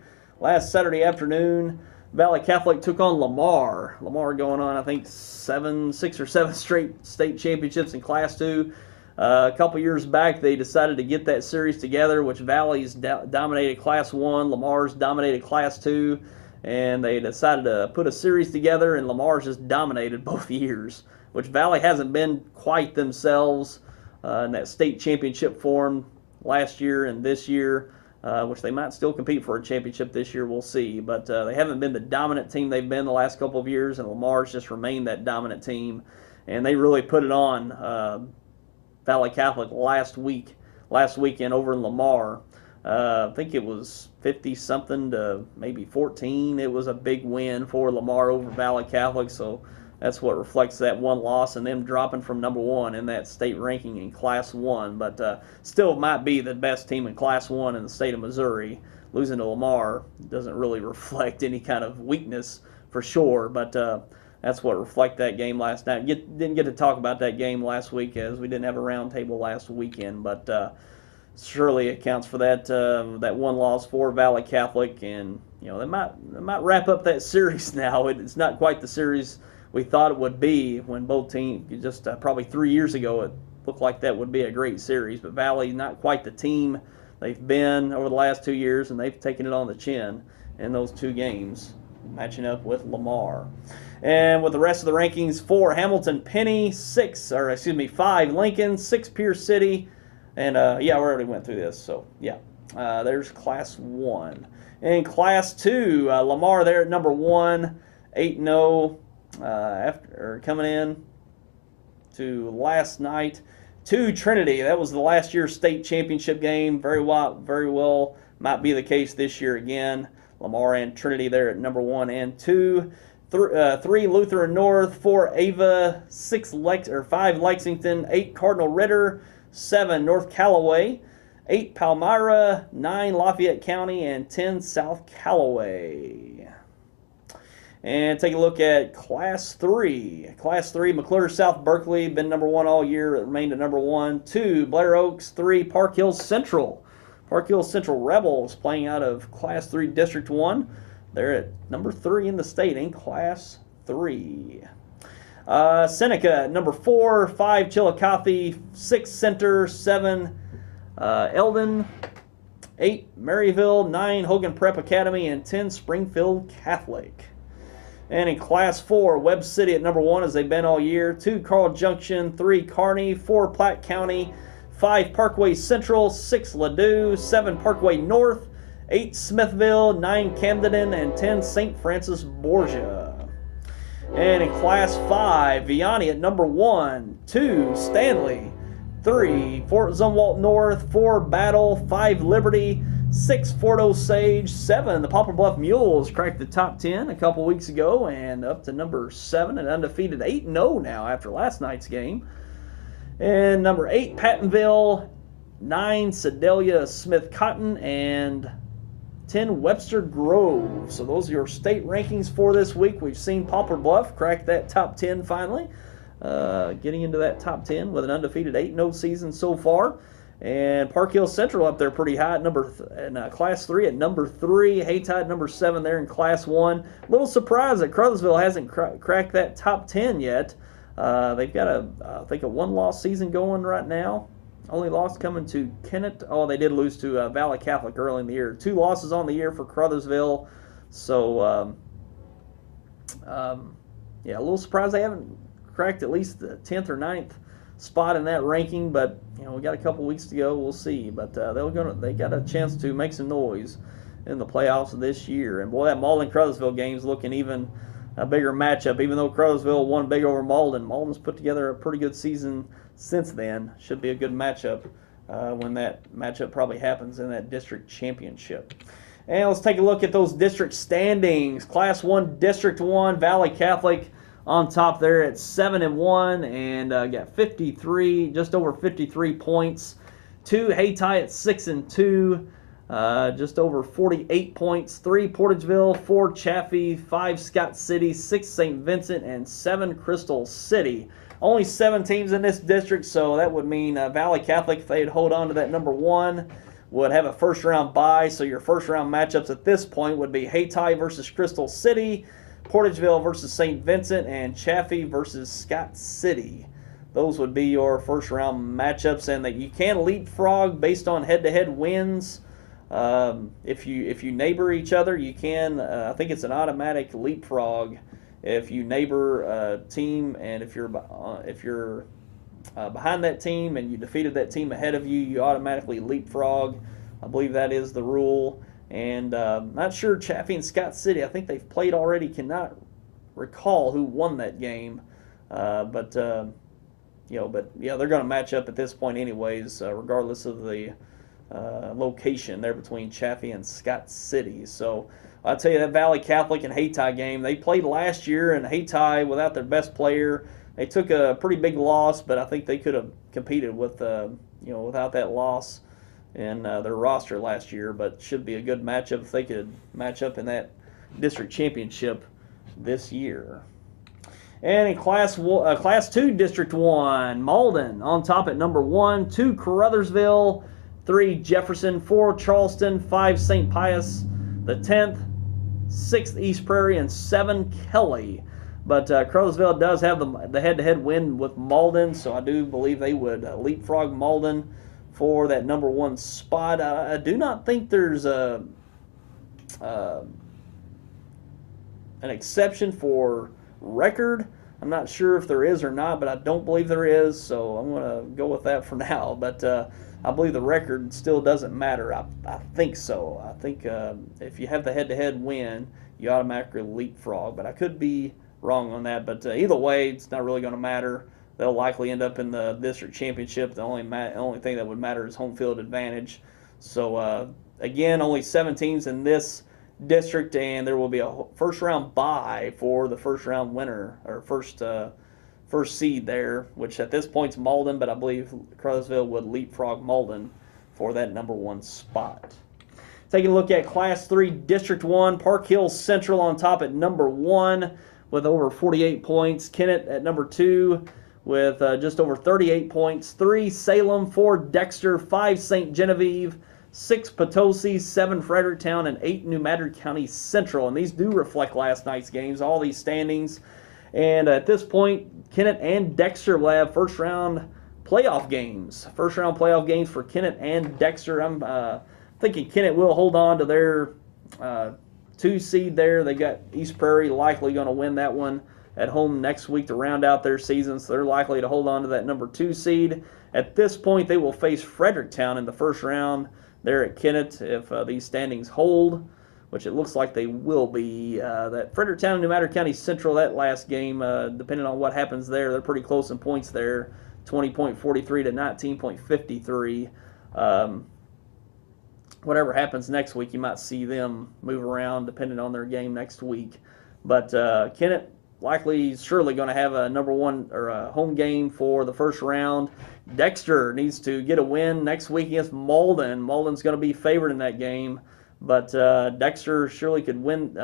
afternoon, Valley Catholic took on Lamar. Lamar going on, I think, 6 or 7 straight state championships in Class 2. A couple years back, they decided to get that series together, which Valley's dominated Class 1, Lamar's dominated Class 2. And they decided to put a series together, and Lamar's just dominated both years, which Valley hasn't been quite themselves in that state championship form last year and this year, which they might still compete for a championship this year. We'll see. But they haven't been the dominant team they've been the last couple of years, and Lamar's just remained that dominant team. And they really put it on Valley Catholic last weekend over in Lamar. I think it was 50-something to maybe 14. It was a big win for Lamar over Valley Catholic, so that's what reflects that one loss and them dropping from number 1 in that state ranking in Class 1. But still might be the best team in Class 1 in the state of Missouri. Losing to Lamar doesn't really reflect any kind of weakness for sure, but that's what reflected that game last night. Didn't get to talk about that game last week as we didn't have a roundtable last weekend, but surely accounts for that one loss for Valley Catholic, and they might wrap up that series now. It's not quite the series we thought it would be when both teams just probably 3 years ago it looked like that would be a great series. But Valley not quite the team they've been over the last 2 years, and they've taken it on the chin in those 2 games, matching up with Lamar. And with the rest of the rankings, 4 Hamilton Penny, 5 Lincoln, 6 Pierce City. And, we already went through this, so, yeah. There's Class 1. In Class 2, Lamar there at number 1, 8-0, after coming in to last night. 2 Trinity, that was the last year's state championship game. Very well might be the case this year again. Lamar and Trinity there at number 1 and 2. 3 Lutheran North, 4 Ava, 5 Lexington, 8 Cardinal Ritter, 7 North Callaway, 8 Palmyra, 9 Lafayette County, and 10 South Callaway. And take a look at Class 3. Class 3, McClure South Berkeley, been number 1 all year, it remained at number 1. 2 Blair Oaks, 3 Park Hills Central. Park Hills Central Rebels playing out of Class 3 District 1. They're at number 3 in the state in Class 3. Seneca, number 4, 5 Chillicothe, 6 Center, 7 Eldon, 8 Maryville, 9 Hogan Prep Academy, and 10 Springfield Catholic. And in Class 4, Webb City at number 1 as they've been all year, 2 Carl Junction, 3 Kearney, 4 Platte County, 5 Parkway Central, 6 Ladue, 7 Parkway North, 8 Smithville, 9 Camden, and 10 St. Francis Borgia. And in Class 5, Vianney at number 1, 2 Stanley, 3 Fort Zumwalt North, 4 Battle, 5 Liberty, 6 Fort Osage, 7 the Poplar Bluff Mules cracked the top 10 a couple weeks ago and up to number 7 and undefeated 8-0 now after last night's game. And number 8 Pattonville, 9 Sedalia Smith Cotton, and 10 Webster Grove. So those are your state rankings for this week. We've seen Poplar Bluff crack that top 10 finally, getting into that top 10 with an undefeated 8-0 season so far. And Park Hill Central up there pretty high at Class 3 at number 3. Hayti at number 7 there in Class 1. A little surprised that Crothersville hasn't cracked that top 10 yet. They've got I think a one-loss season going right now. Only loss coming to Kennett. Oh, they did lose to Valley Catholic early in the year. 2 losses on the year for Crothersville. So, yeah, a little surprised they haven't cracked at least the 10th or 9th spot in that ranking. But we got a couple weeks to go. We'll see. But they got a chance to make some noise in the playoffs this year. And boy, that Malden-Crothersville game's looking even a bigger matchup. Even though Crothersville won big over Malden, Malden's put together a pretty good season since then. Should be a good matchup when that matchup probably happens in that district championship. And let's take a look at those district standings. Class 1, District 1, Valley Catholic on top there at 7-1 and got 53, just over 53 points. 2, Hayti at 6-2. Just over 48 points. 3, Portageville, 4, Chaffee, 5, Scott City, 6, St. Vincent, and 7, Crystal City. Only 7 teams in this district, so that would mean Valley Catholic, if they'd hold on to that number 1, would have a first-round bye. So your first-round matchups at this point would be Hayti versus Crystal City, Portageville versus St. Vincent, and Chaffee versus Scott City. Those would be your first-round matchups, and that you can leapfrog based on head-to-head wins. If you neighbor each other, you can. I think it's an automatic leapfrog if you neighbor a team, and if you're behind that team and you defeated that team ahead of you, you automatically leapfrog. I believe that is the rule. And not sure Chaffee and Scott City. I think they've played already. Cannot recall who won that game, but yeah, they're going to match up at this point anyways, regardless of the location there between Chaffee and Scott City. So I'll tell you, that Valley Catholic and Hayti game, they played last year, and Hayti, without their best player, they took a pretty big loss, but I think they could have competed with, without that loss in their roster last year. But should be a good matchup if they could match up in that district championship this year. And in Class 2, District 1, Malden on top at number 1, 2, Crothersville, 3, Jefferson, 4, Charleston, 5, St. Pius, the 10th, 6th, East Prairie, and 7, Kelly. But Crothersville does have the head-to-head win with Malden, so I do believe they would leapfrog Malden for that number 1 spot. I do not think there's an exception for record. I'm not sure if there is or not, but I don't believe there is, so I'm going to go with that for now. But I believe the record still doesn't matter. I think so. I think if you have the head-to-head win, you automatically leapfrog. But I could be wrong on that. But either way, it's not really going to matter. They'll likely end up in the district championship. The only thing that would matter is home field advantage. So again, only 7 teams in this district, and there will be a first-round bye for the first-round winner, or first seed there, which at this point is Malden, but I believe Crothersville would leapfrog Malden for that number 1 spot. Taking a look at Class 3, District 1, Park Hill Central on top at number 1 with over 48 points. Kennett at number 2 with just over 38 points. 3, Salem, 4, Dexter, 5, St. Genevieve, 6, Potosi, 7, Fredericktown, and 8, New Madrid County Central. And these do reflect last night's games, all these standings. And at this point, Kennett and Dexter will have first-round playoff games. First-round playoff games for Kennett and Dexter. I'm thinking Kennett will hold on to their 2 seed there. They got East Prairie likely going to win that one at home next week to round out their season, so they're likely to hold on to that number 2 seed. At this point, they will face Fredericktown in the first round there at Kennett if these standings hold, which it looks like they will be. That Fredericktown and New Madrid County Central, that last game, depending on what happens there, they're pretty close in points there, 20.43 to 19.53. Whatever happens next week, you might see them move around depending on their game next week. But Kennett surely going to have a number 1 or a home game for the first round. Dexter needs to get a win next week against Malden. Malden's going to be favored in that game, but Dexter surely could win.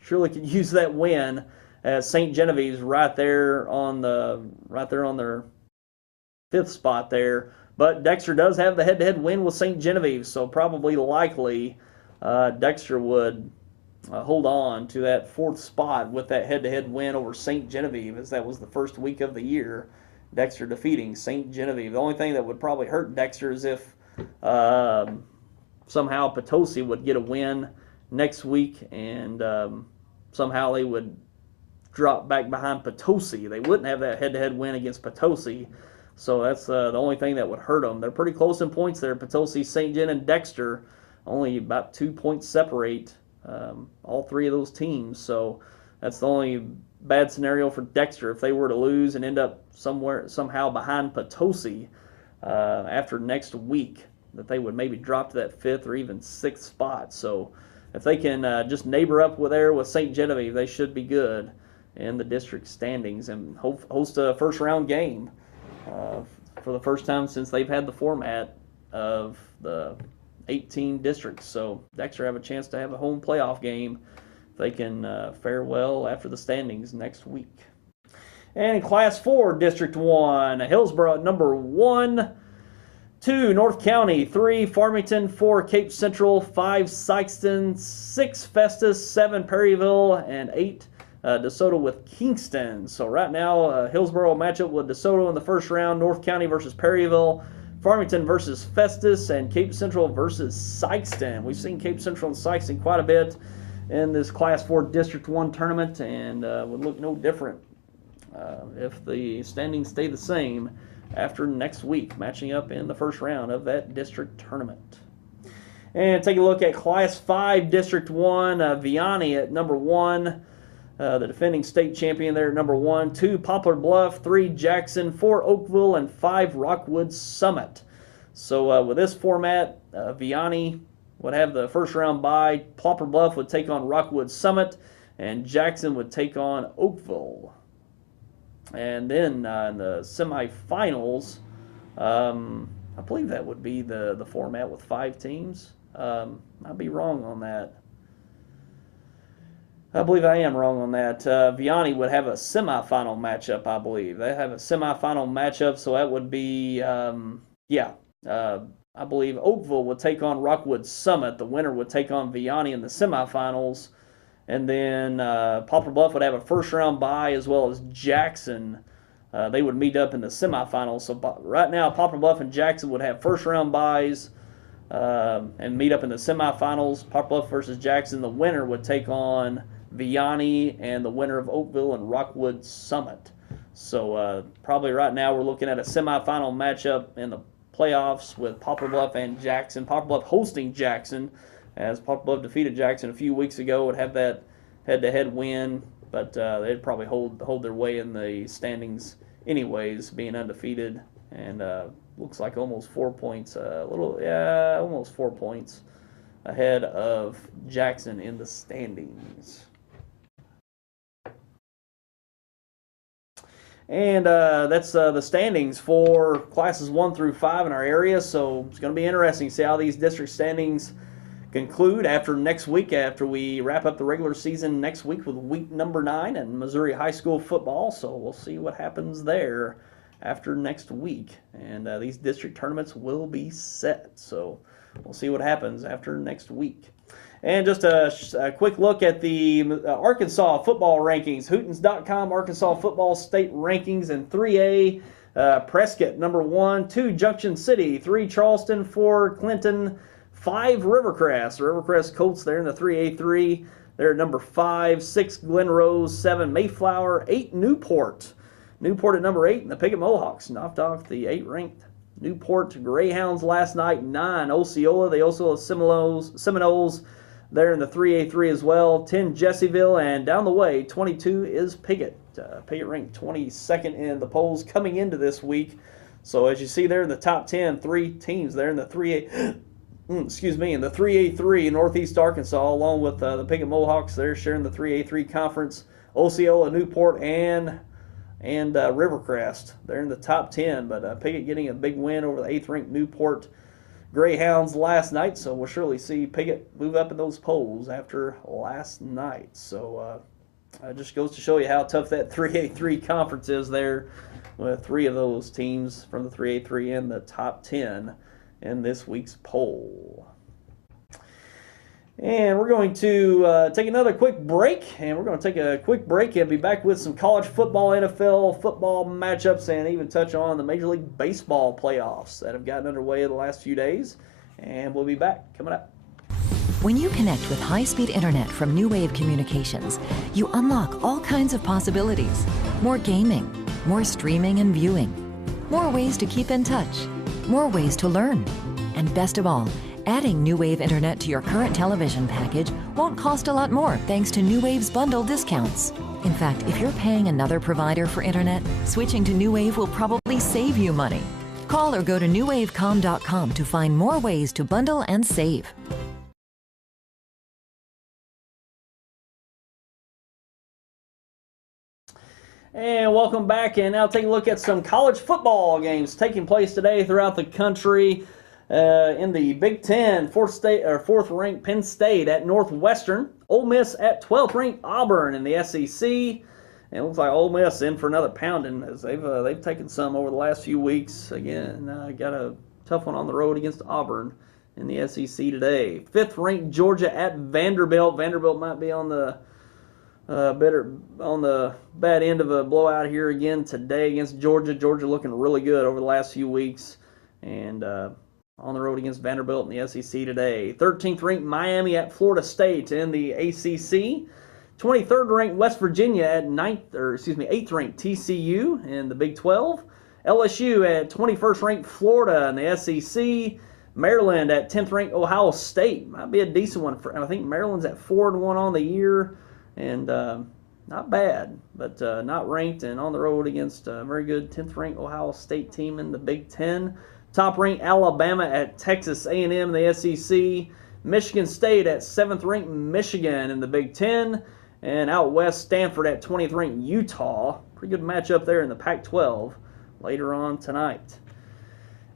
Surely could use that win, as St. Genevieve's right there on their 5th spot there. But Dexter does have the head-to-head win with St. Genevieve, so probably likely Dexter would hold on to that 4th spot with that head-to-head win over St. Genevieve, as that was the first week of the year. Dexter defeating St. Genevieve. The only thing that would probably hurt Dexter is if somehow Potosi would get a win next week, and somehow they would drop back behind Potosi. They wouldn't have that head-to-head win against Potosi, so that's the only thing that would hurt them. They're pretty close in points there. Potosi, St. Gen, and Dexter, only about 2 points separate all 3 of those teams, so that's the only bad scenario for Dexter if they were to lose and end up somehow behind Potosi after next week, that they would maybe drop to that 5th or even 6th spot. So if they can just neighbor up with St. Genevieve, they should be good in the district standings and host a first-round game for the first time since they've had the format of the 18 districts. So Dexter have a chance to have a home playoff game if they can fare well after the standings next week. And in Class 4, District 1, Hillsborough at number 1, 2, North County, 3, Farmington, 4, Cape Central, 5, Sykeston, 6, Festus, 7, Perryville, and 8, DeSoto with Kingston. So right now, Hillsborough matchup with DeSoto in the first round, North County versus Perryville, Farmington versus Festus, and Cape Central versus Sykeston. We've seen Cape Central and Sykeston quite a bit in this Class 4 District 1 tournament, and would look no different if the standings stay the same after next week, matching up in the first round of that district tournament. And take a look at Class 5 District 1, Vianney at number 1, the defending state champion there at number 1, 2, Poplar Bluff, 3, Jackson, 4, Oakville, and 5, Rockwood Summit. So with this format, Vianney would have the first round bye, Poplar Bluff would take on Rockwood Summit, and Jackson would take on Oakville. And then in the semifinals, I believe that would be the format with 5 teams. I'd be wrong on that. I believe I am wrong on that. Vianney would have a semifinal matchup, I believe. They have a semifinal matchup, so that would be, I believe Oakville would take on Rockwood Summit. The winner would take on Vianney in the semifinals. And then Poplar Bluff would have a first-round bye, as well as Jackson. They would meet up in the semifinals. So right now, Poplar Bluff and Jackson would have first-round byes and meet up in the semifinals. Poplar Bluff versus Jackson. The winner would take on Vianney, and the winner of Oakville and Rockwood Summit. So probably right now we're looking at a semifinal matchup in the playoffs with Poplar Bluff and Jackson. Poplar Bluff hosting Jackson, as Poplar Bluff defeated Jackson a few weeks ago, would have that head-to-head win, but they'd probably hold their way in the standings anyways, being undefeated, and looks like almost 4 points, almost 4 points ahead of Jackson in the standings. And that's the standings for classes 1 through 5 in our area, so it's going to be interesting to see how these district standings conclude after next week, after we wrap up the regular season next week with week number 9 and Missouri high school football. So we'll see what happens there after next week, and these district tournaments will be set, so we'll see what happens after next week. And just a quick look at the Arkansas football rankings. Hootens.com Arkansas football state rankings in 3A. Prescott number 1, 2 Junction City, 3 Charleston, 4 Clinton, 5 Rivercrest. The Rivercrest Colts there in the 3A3. They're at number 5, 6 Glen Rose, 7 Mayflower, 8 Newport. Newport at number 8, and the Piggott Mohawks knocked off the 8th-ranked Newport Greyhounds last night. 9 Osceola. They also have Seminoles there in the 3A3 as well. 10 Jesseville, and down the way 22 is Piggott. Piggott ranked 22nd in the polls coming into this week. So as you see there in the top 10, 3 teams there in the 3A. In the 3A3 in Northeast Arkansas, along with the Piggott Mohawks. They're sharing the 3A3 conference. Osceola, Newport, and Rivercrest. They're in the top 10, but Piggott getting a big win over the 8th-ranked Newport Greyhounds last night, so we'll surely see Piggott move up in those polls after last night. So it just goes to show you how tough that 3A3 conference is there, with 3 of those teams from the 3A3 in the top 10 in this week's poll. And we're going to take another quick break, and we're going to take a quick break and be back with some college football, NFL football matchups, and even touch on the Major League Baseball playoffs that have gotten underway the last few days. And we'll be back coming up. When you connect with high-speed internet from New Wave Communications, you unlock all kinds of possibilities. More gaming, more streaming and viewing, more ways to keep in touch, more ways to learn. And best of all, adding New Wave internet to your current television package won't cost a lot more thanks to New Wave's bundle discounts. In fact, if you're paying another provider for internet, switching to New Wave will probably save you money. Call or go to newwavecom.com to find more ways to bundle and save. And welcome back, and now take a look at some college football games taking place today throughout the country. In the Big Ten, fourth-ranked Penn State at Northwestern. Ole Miss at 12th-ranked Auburn in the SEC. And it looks like Ole Miss in for another pounding as they've taken some over the last few weeks. Again, got a tough one on the road against Auburn in the SEC today. 5th-ranked Georgia at Vanderbilt. Vanderbilt might be on the bad end of a blowout here again today against Georgia. Georgia looking really good over the last few weeks, and on the road against Vanderbilt in the SEC today. 13th ranked Miami at Florida State in the ACC. 23rd ranked West Virginia at 8th ranked TCU in the Big 12. LSU at 21st ranked Florida in the SEC. Maryland at 10th ranked Ohio State. Might be a decent one. I think Maryland's at 4-1 on the year, and not bad, but not ranked and on the road against a very good 10th ranked Ohio State team in the Big 10. Top-ranked Alabama at Texas A&M in the SEC. Michigan State at 7th-ranked Michigan in the Big 10. And out west, Stanford at 20th-ranked Utah. Pretty good matchup there in the Pac-12 later on tonight.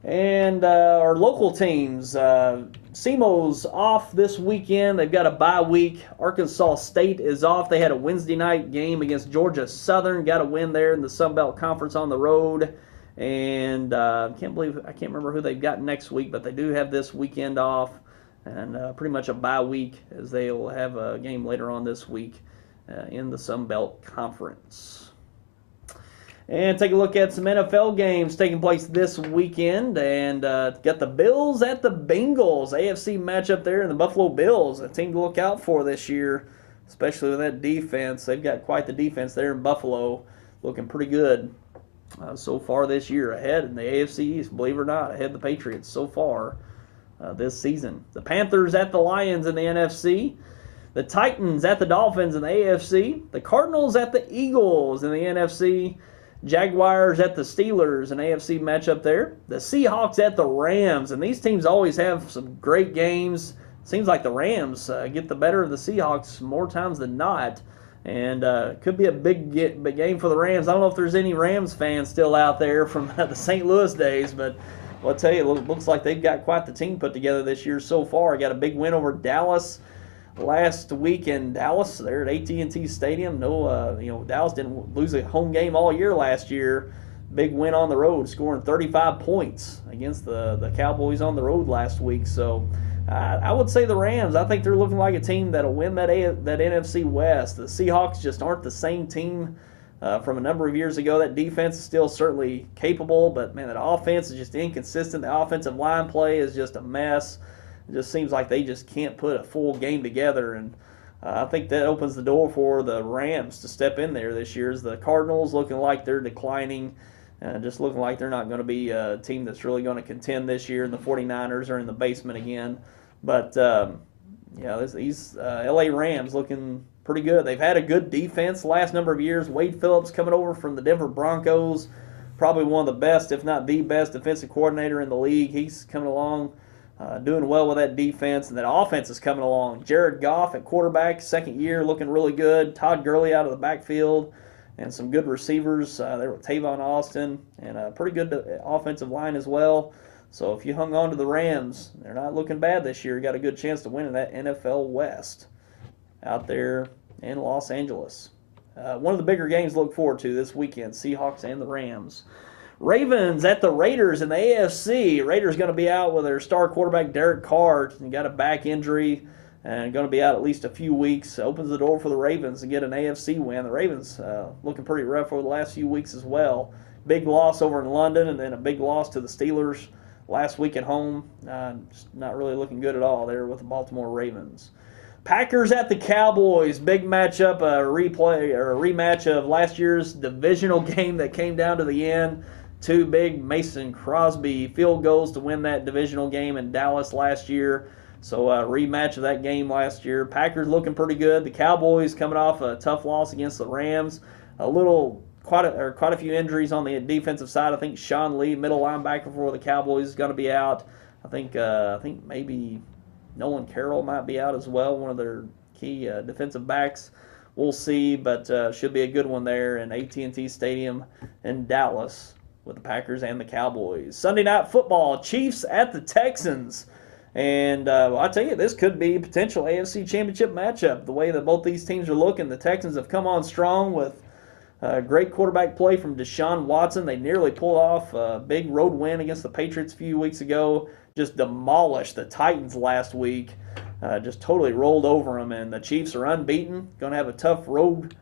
And our local teams, SEMO's off this weekend. They've got a bye week. Arkansas State is off. They had a Wednesday night game against Georgia Southern. Got a win there in the Sun Belt Conference on the road. And I can't remember who they've got next week, but they do have this weekend off, and pretty much a bye week as they'll have a game later on this week in the Sun Belt Conference. And take a look at some NFL games taking place this weekend, and got the Bills at the Bengals. AFC matchup there, and the Buffalo Bills, a team to look out for this year, especially with that defense. They've got quite the defense there in Buffalo, looking pretty good. So far this year, ahead in the AFC East, believe it or not, ahead of the Patriots so far this season. The Panthers at the Lions in the NFC. The Titans at the Dolphins in the AFC. The Cardinals at the Eagles in the NFC. Jaguars at the Steelers, an AFC matchup there. The Seahawks at the Rams, and these teams always have some great games. Seems like the Rams get the better of the Seahawks more times than not. And could be a big game for the Rams. I don't know if there's any Rams fans still out there from the St. Louis days, but I'll tell you, it looks like they've got quite the team put together this year so far. Got a big win over Dallas last week in Dallas. They're at AT&T Stadium. Dallas didn't lose a home game all year last year. Big win on the road, scoring 35 points against the Cowboys on the road last week. So I would say the Rams. I think they're looking like a team that'll win that NFC West. The Seahawks just aren't the same team from a number of years ago. That defense is still certainly capable, but man, that offense is just inconsistent. The offensive line play is just a mess. It just seems like they just can't put a full game together, and I think that opens the door for the Rams to step in there this year. As the Cardinals looking like they're declining, just looking like they're not going to be a team that's really going to contend this year. And the 49ers are in the basement again. But, these LA Rams looking pretty good. They've had a good defense the last number of years. Wade Phillips coming over from the Denver Broncos, probably one of the best, if not the best, defensive coordinator in the league. He's coming along, doing well with that defense. And that offense is coming along. Jared Goff at quarterback, second year, looking really good. Todd Gurley out of the backfield. And some good receivers there with Tavon Austin. And a pretty good offensive line as well. So if you hung on to the Rams, they're not looking bad this year. You got a good chance to win in that NFL West out there in Los Angeles. One of the bigger games to look forward to this weekend, Seahawks and the Rams. Ravens at the Raiders in the AFC. Raiders going to be out with their star quarterback Derek Carr. He got a back injury and going to be out at least a few weeks. Opens the door for the Ravens to get an AFC win. The Ravens looking pretty rough over the last few weeks as well. Big loss over in London, and then a big loss to the Steelers last week at home. Just not really looking good at all there with the Baltimore Ravens. Packers at the Cowboys. Big matchup, a rematch of last year's divisional game that came down to the end. Two big Mason Crosby field goals to win that divisional game in Dallas last year. So a rematch of that game last year. Packers looking pretty good. The Cowboys coming off a tough loss against the Rams. Quite a few injuries on the defensive side. I think Sean Lee, middle linebacker for the Cowboys, is going to be out. I think maybe Nolan Carroll might be out as well, one of their key defensive backs. We'll see, but should be a good one there in AT&T Stadium in Dallas with the Packers and the Cowboys. Sunday Night Football, Chiefs at the Texans. And I tell you, this could be a potential AFC Championship matchup. The way that both these teams are looking, the Texans have come on strong with great quarterback play from Deshaun Watson. They nearly pulled off a big road win against the Patriots a few weeks ago. Just demolished the Titans last week. Just totally rolled over them. And the Chiefs are unbeaten. Going to have a tough road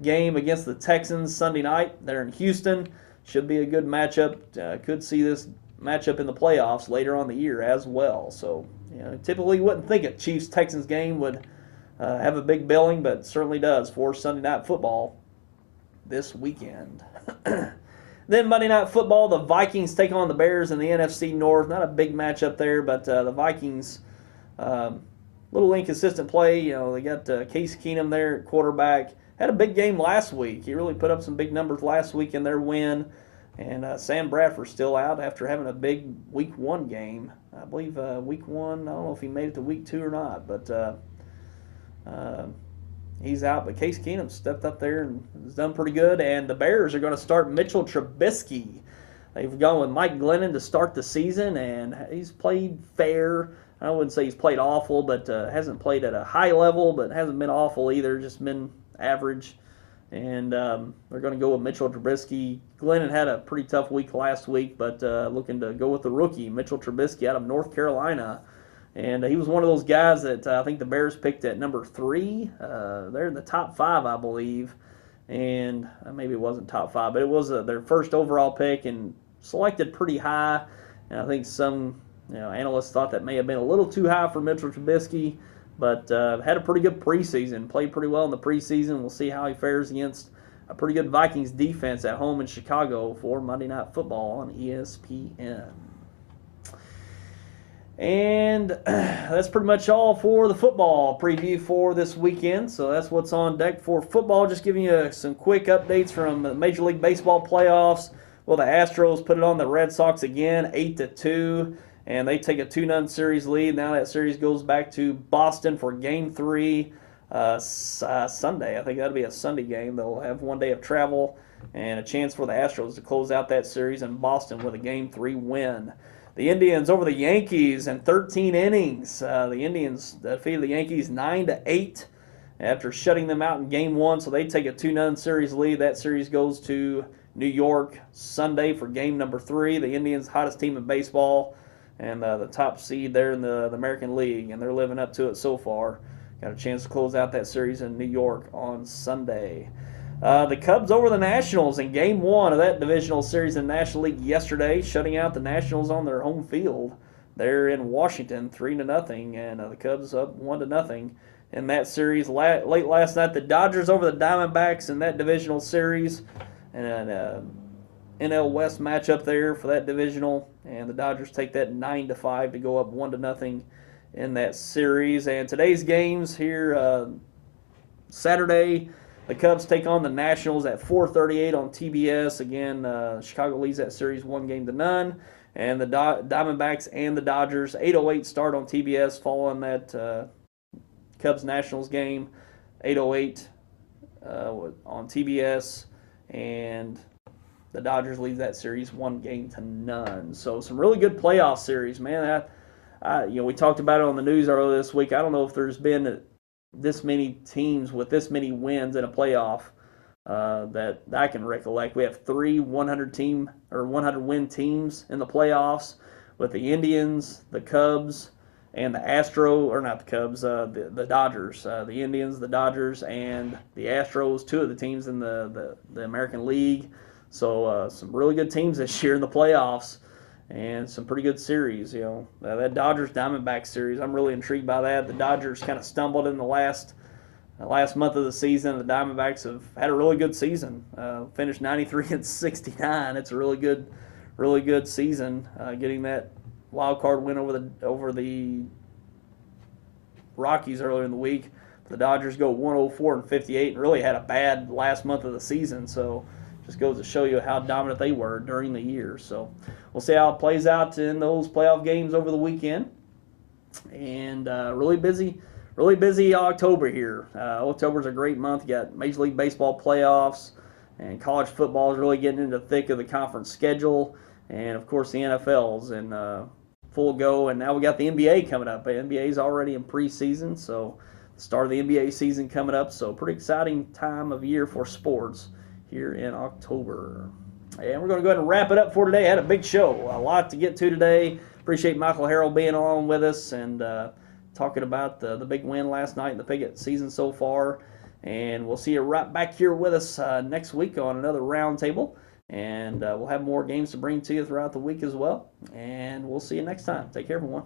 game against the Texans Sunday night. They're in Houston. Should be a good matchup. Could see this matchup in the playoffs later on the year as well. So, typically wouldn't think a Chiefs-Texans game would have a big billing, but certainly does for Sunday Night Football this weekend. Then Monday Night Football, the Vikings take on the Bears in the NFC North. Not a big matchup there, but the Vikings, little inconsistent play. They got Case Keenum there at quarterback. Had a big game last week. He really put up some big numbers last week in their win. And Sam Bradford's still out after having a big Week 1 game. I believe Week 1, I don't know if he made it to Week 2 or not, but he's out. But Case Keenum stepped up there and has done pretty good. And the Bears are going to start Mitchell Trubisky. They've gone with Mike Glennon to start the season, and he's played fair. I wouldn't say he's played awful, but hasn't played at a high level, but hasn't been awful either, just been average. And they're going to go with Mitchell Trubisky. Glennon had a pretty tough week last week, but looking to go with the rookie, Mitchell Trubisky out of North Carolina. And he was one of those guys that I think the Bears picked at number 3. They're in the top 5, I believe. And maybe it wasn't top 5, but it was their first overall pick and selected pretty high. And I think some analysts thought that may have been a little too high for Mitchell Trubisky. But had a pretty good preseason, played pretty well in the preseason. We'll see how he fares against a pretty good Vikings defense at home in Chicago for Monday Night Football on ESPN. And that's pretty much all for the football preview for this weekend. So that's what's on deck for football. Just giving you some quick updates from the Major League Baseball playoffs. Well, the Astros put it on the Red Sox again, 8-2. And they take a 2-0 series lead. Now that series goes back to Boston for Game 3 Sunday. I think that'll be a Sunday game. They'll have one day of travel and a chance for the Astros to close out that series in Boston with a Game 3 win. The Indians over the Yankees in 13 innings. The Indians defeated the Yankees 9-8 after shutting them out in Game 1. So they take a 2-0 series lead. That series goes to New York Sunday for Game number 3. The Indians, hottest team in baseball, and the top seed there in the American League, and they're living up to it so far. Got a chance to close out that series in New York on Sunday. The Cubs over the Nationals in Game 1 of that divisional series in the National League yesterday, shutting out the Nationals on their home field. They're in Washington 3-0, and the Cubs up 1-0 in that series. Late last night, the Dodgers over the Diamondbacks in that divisional series, and NL West matchup there for that divisional, and the Dodgers take that 9-5 to go up 1-0 in that series. And today's games here, Saturday, the Cubs take on the Nationals at 4:38 on TBS. Again, Chicago leads that series 1-0. And the Diamondbacks and the Dodgers, 8:08 start on TBS following that Cubs-Nationals game, 8:08 on TBS, and the Dodgers lead that series 1-0. So some really good playoff series, man. We talked about it on the news earlier this week. I don't know if there's been this many teams with this many wins in a playoff that I can recollect. We have 3 100-win teams in the playoffs with the Indians, the Cubs, and the the Dodgers, the Indians, the Dodgers, and the Astros, 2 of the teams in the American League. So some really good teams this year in the playoffs, and some pretty good series. That Dodgers Diamondbacks series, I'm really intrigued by that. The Dodgers kind of stumbled in the last month of the season. The Diamondbacks have had a really good season. Finished 93-69. It's a really good season. Getting that wild card win over the Rockies earlier in the week. The Dodgers go 104-58 and really had a bad last month of the season. So just goes to show you how dominant they were during the year. So we'll see how it plays out in those playoff games over the weekend. And really busy October here. October's a great month. You got Major League Baseball playoffs, and college football is really getting into the thick of the conference schedule. And of course the NFL's in full go, and now we got the NBA coming up. The NBA's already in preseason, so the start of the NBA season coming up. So pretty exciting time of year for sports here in October. And we're going to go ahead and wrap it up for today. Had a big show, a lot to get to today. Appreciate Michael Harrell being along with us and talking about the big win last night in the Piggott season so far. And we'll see you right back here with us next week on another roundtable. And we'll have more games to bring to you throughout the week as well. And we'll see you next time. Take care, everyone.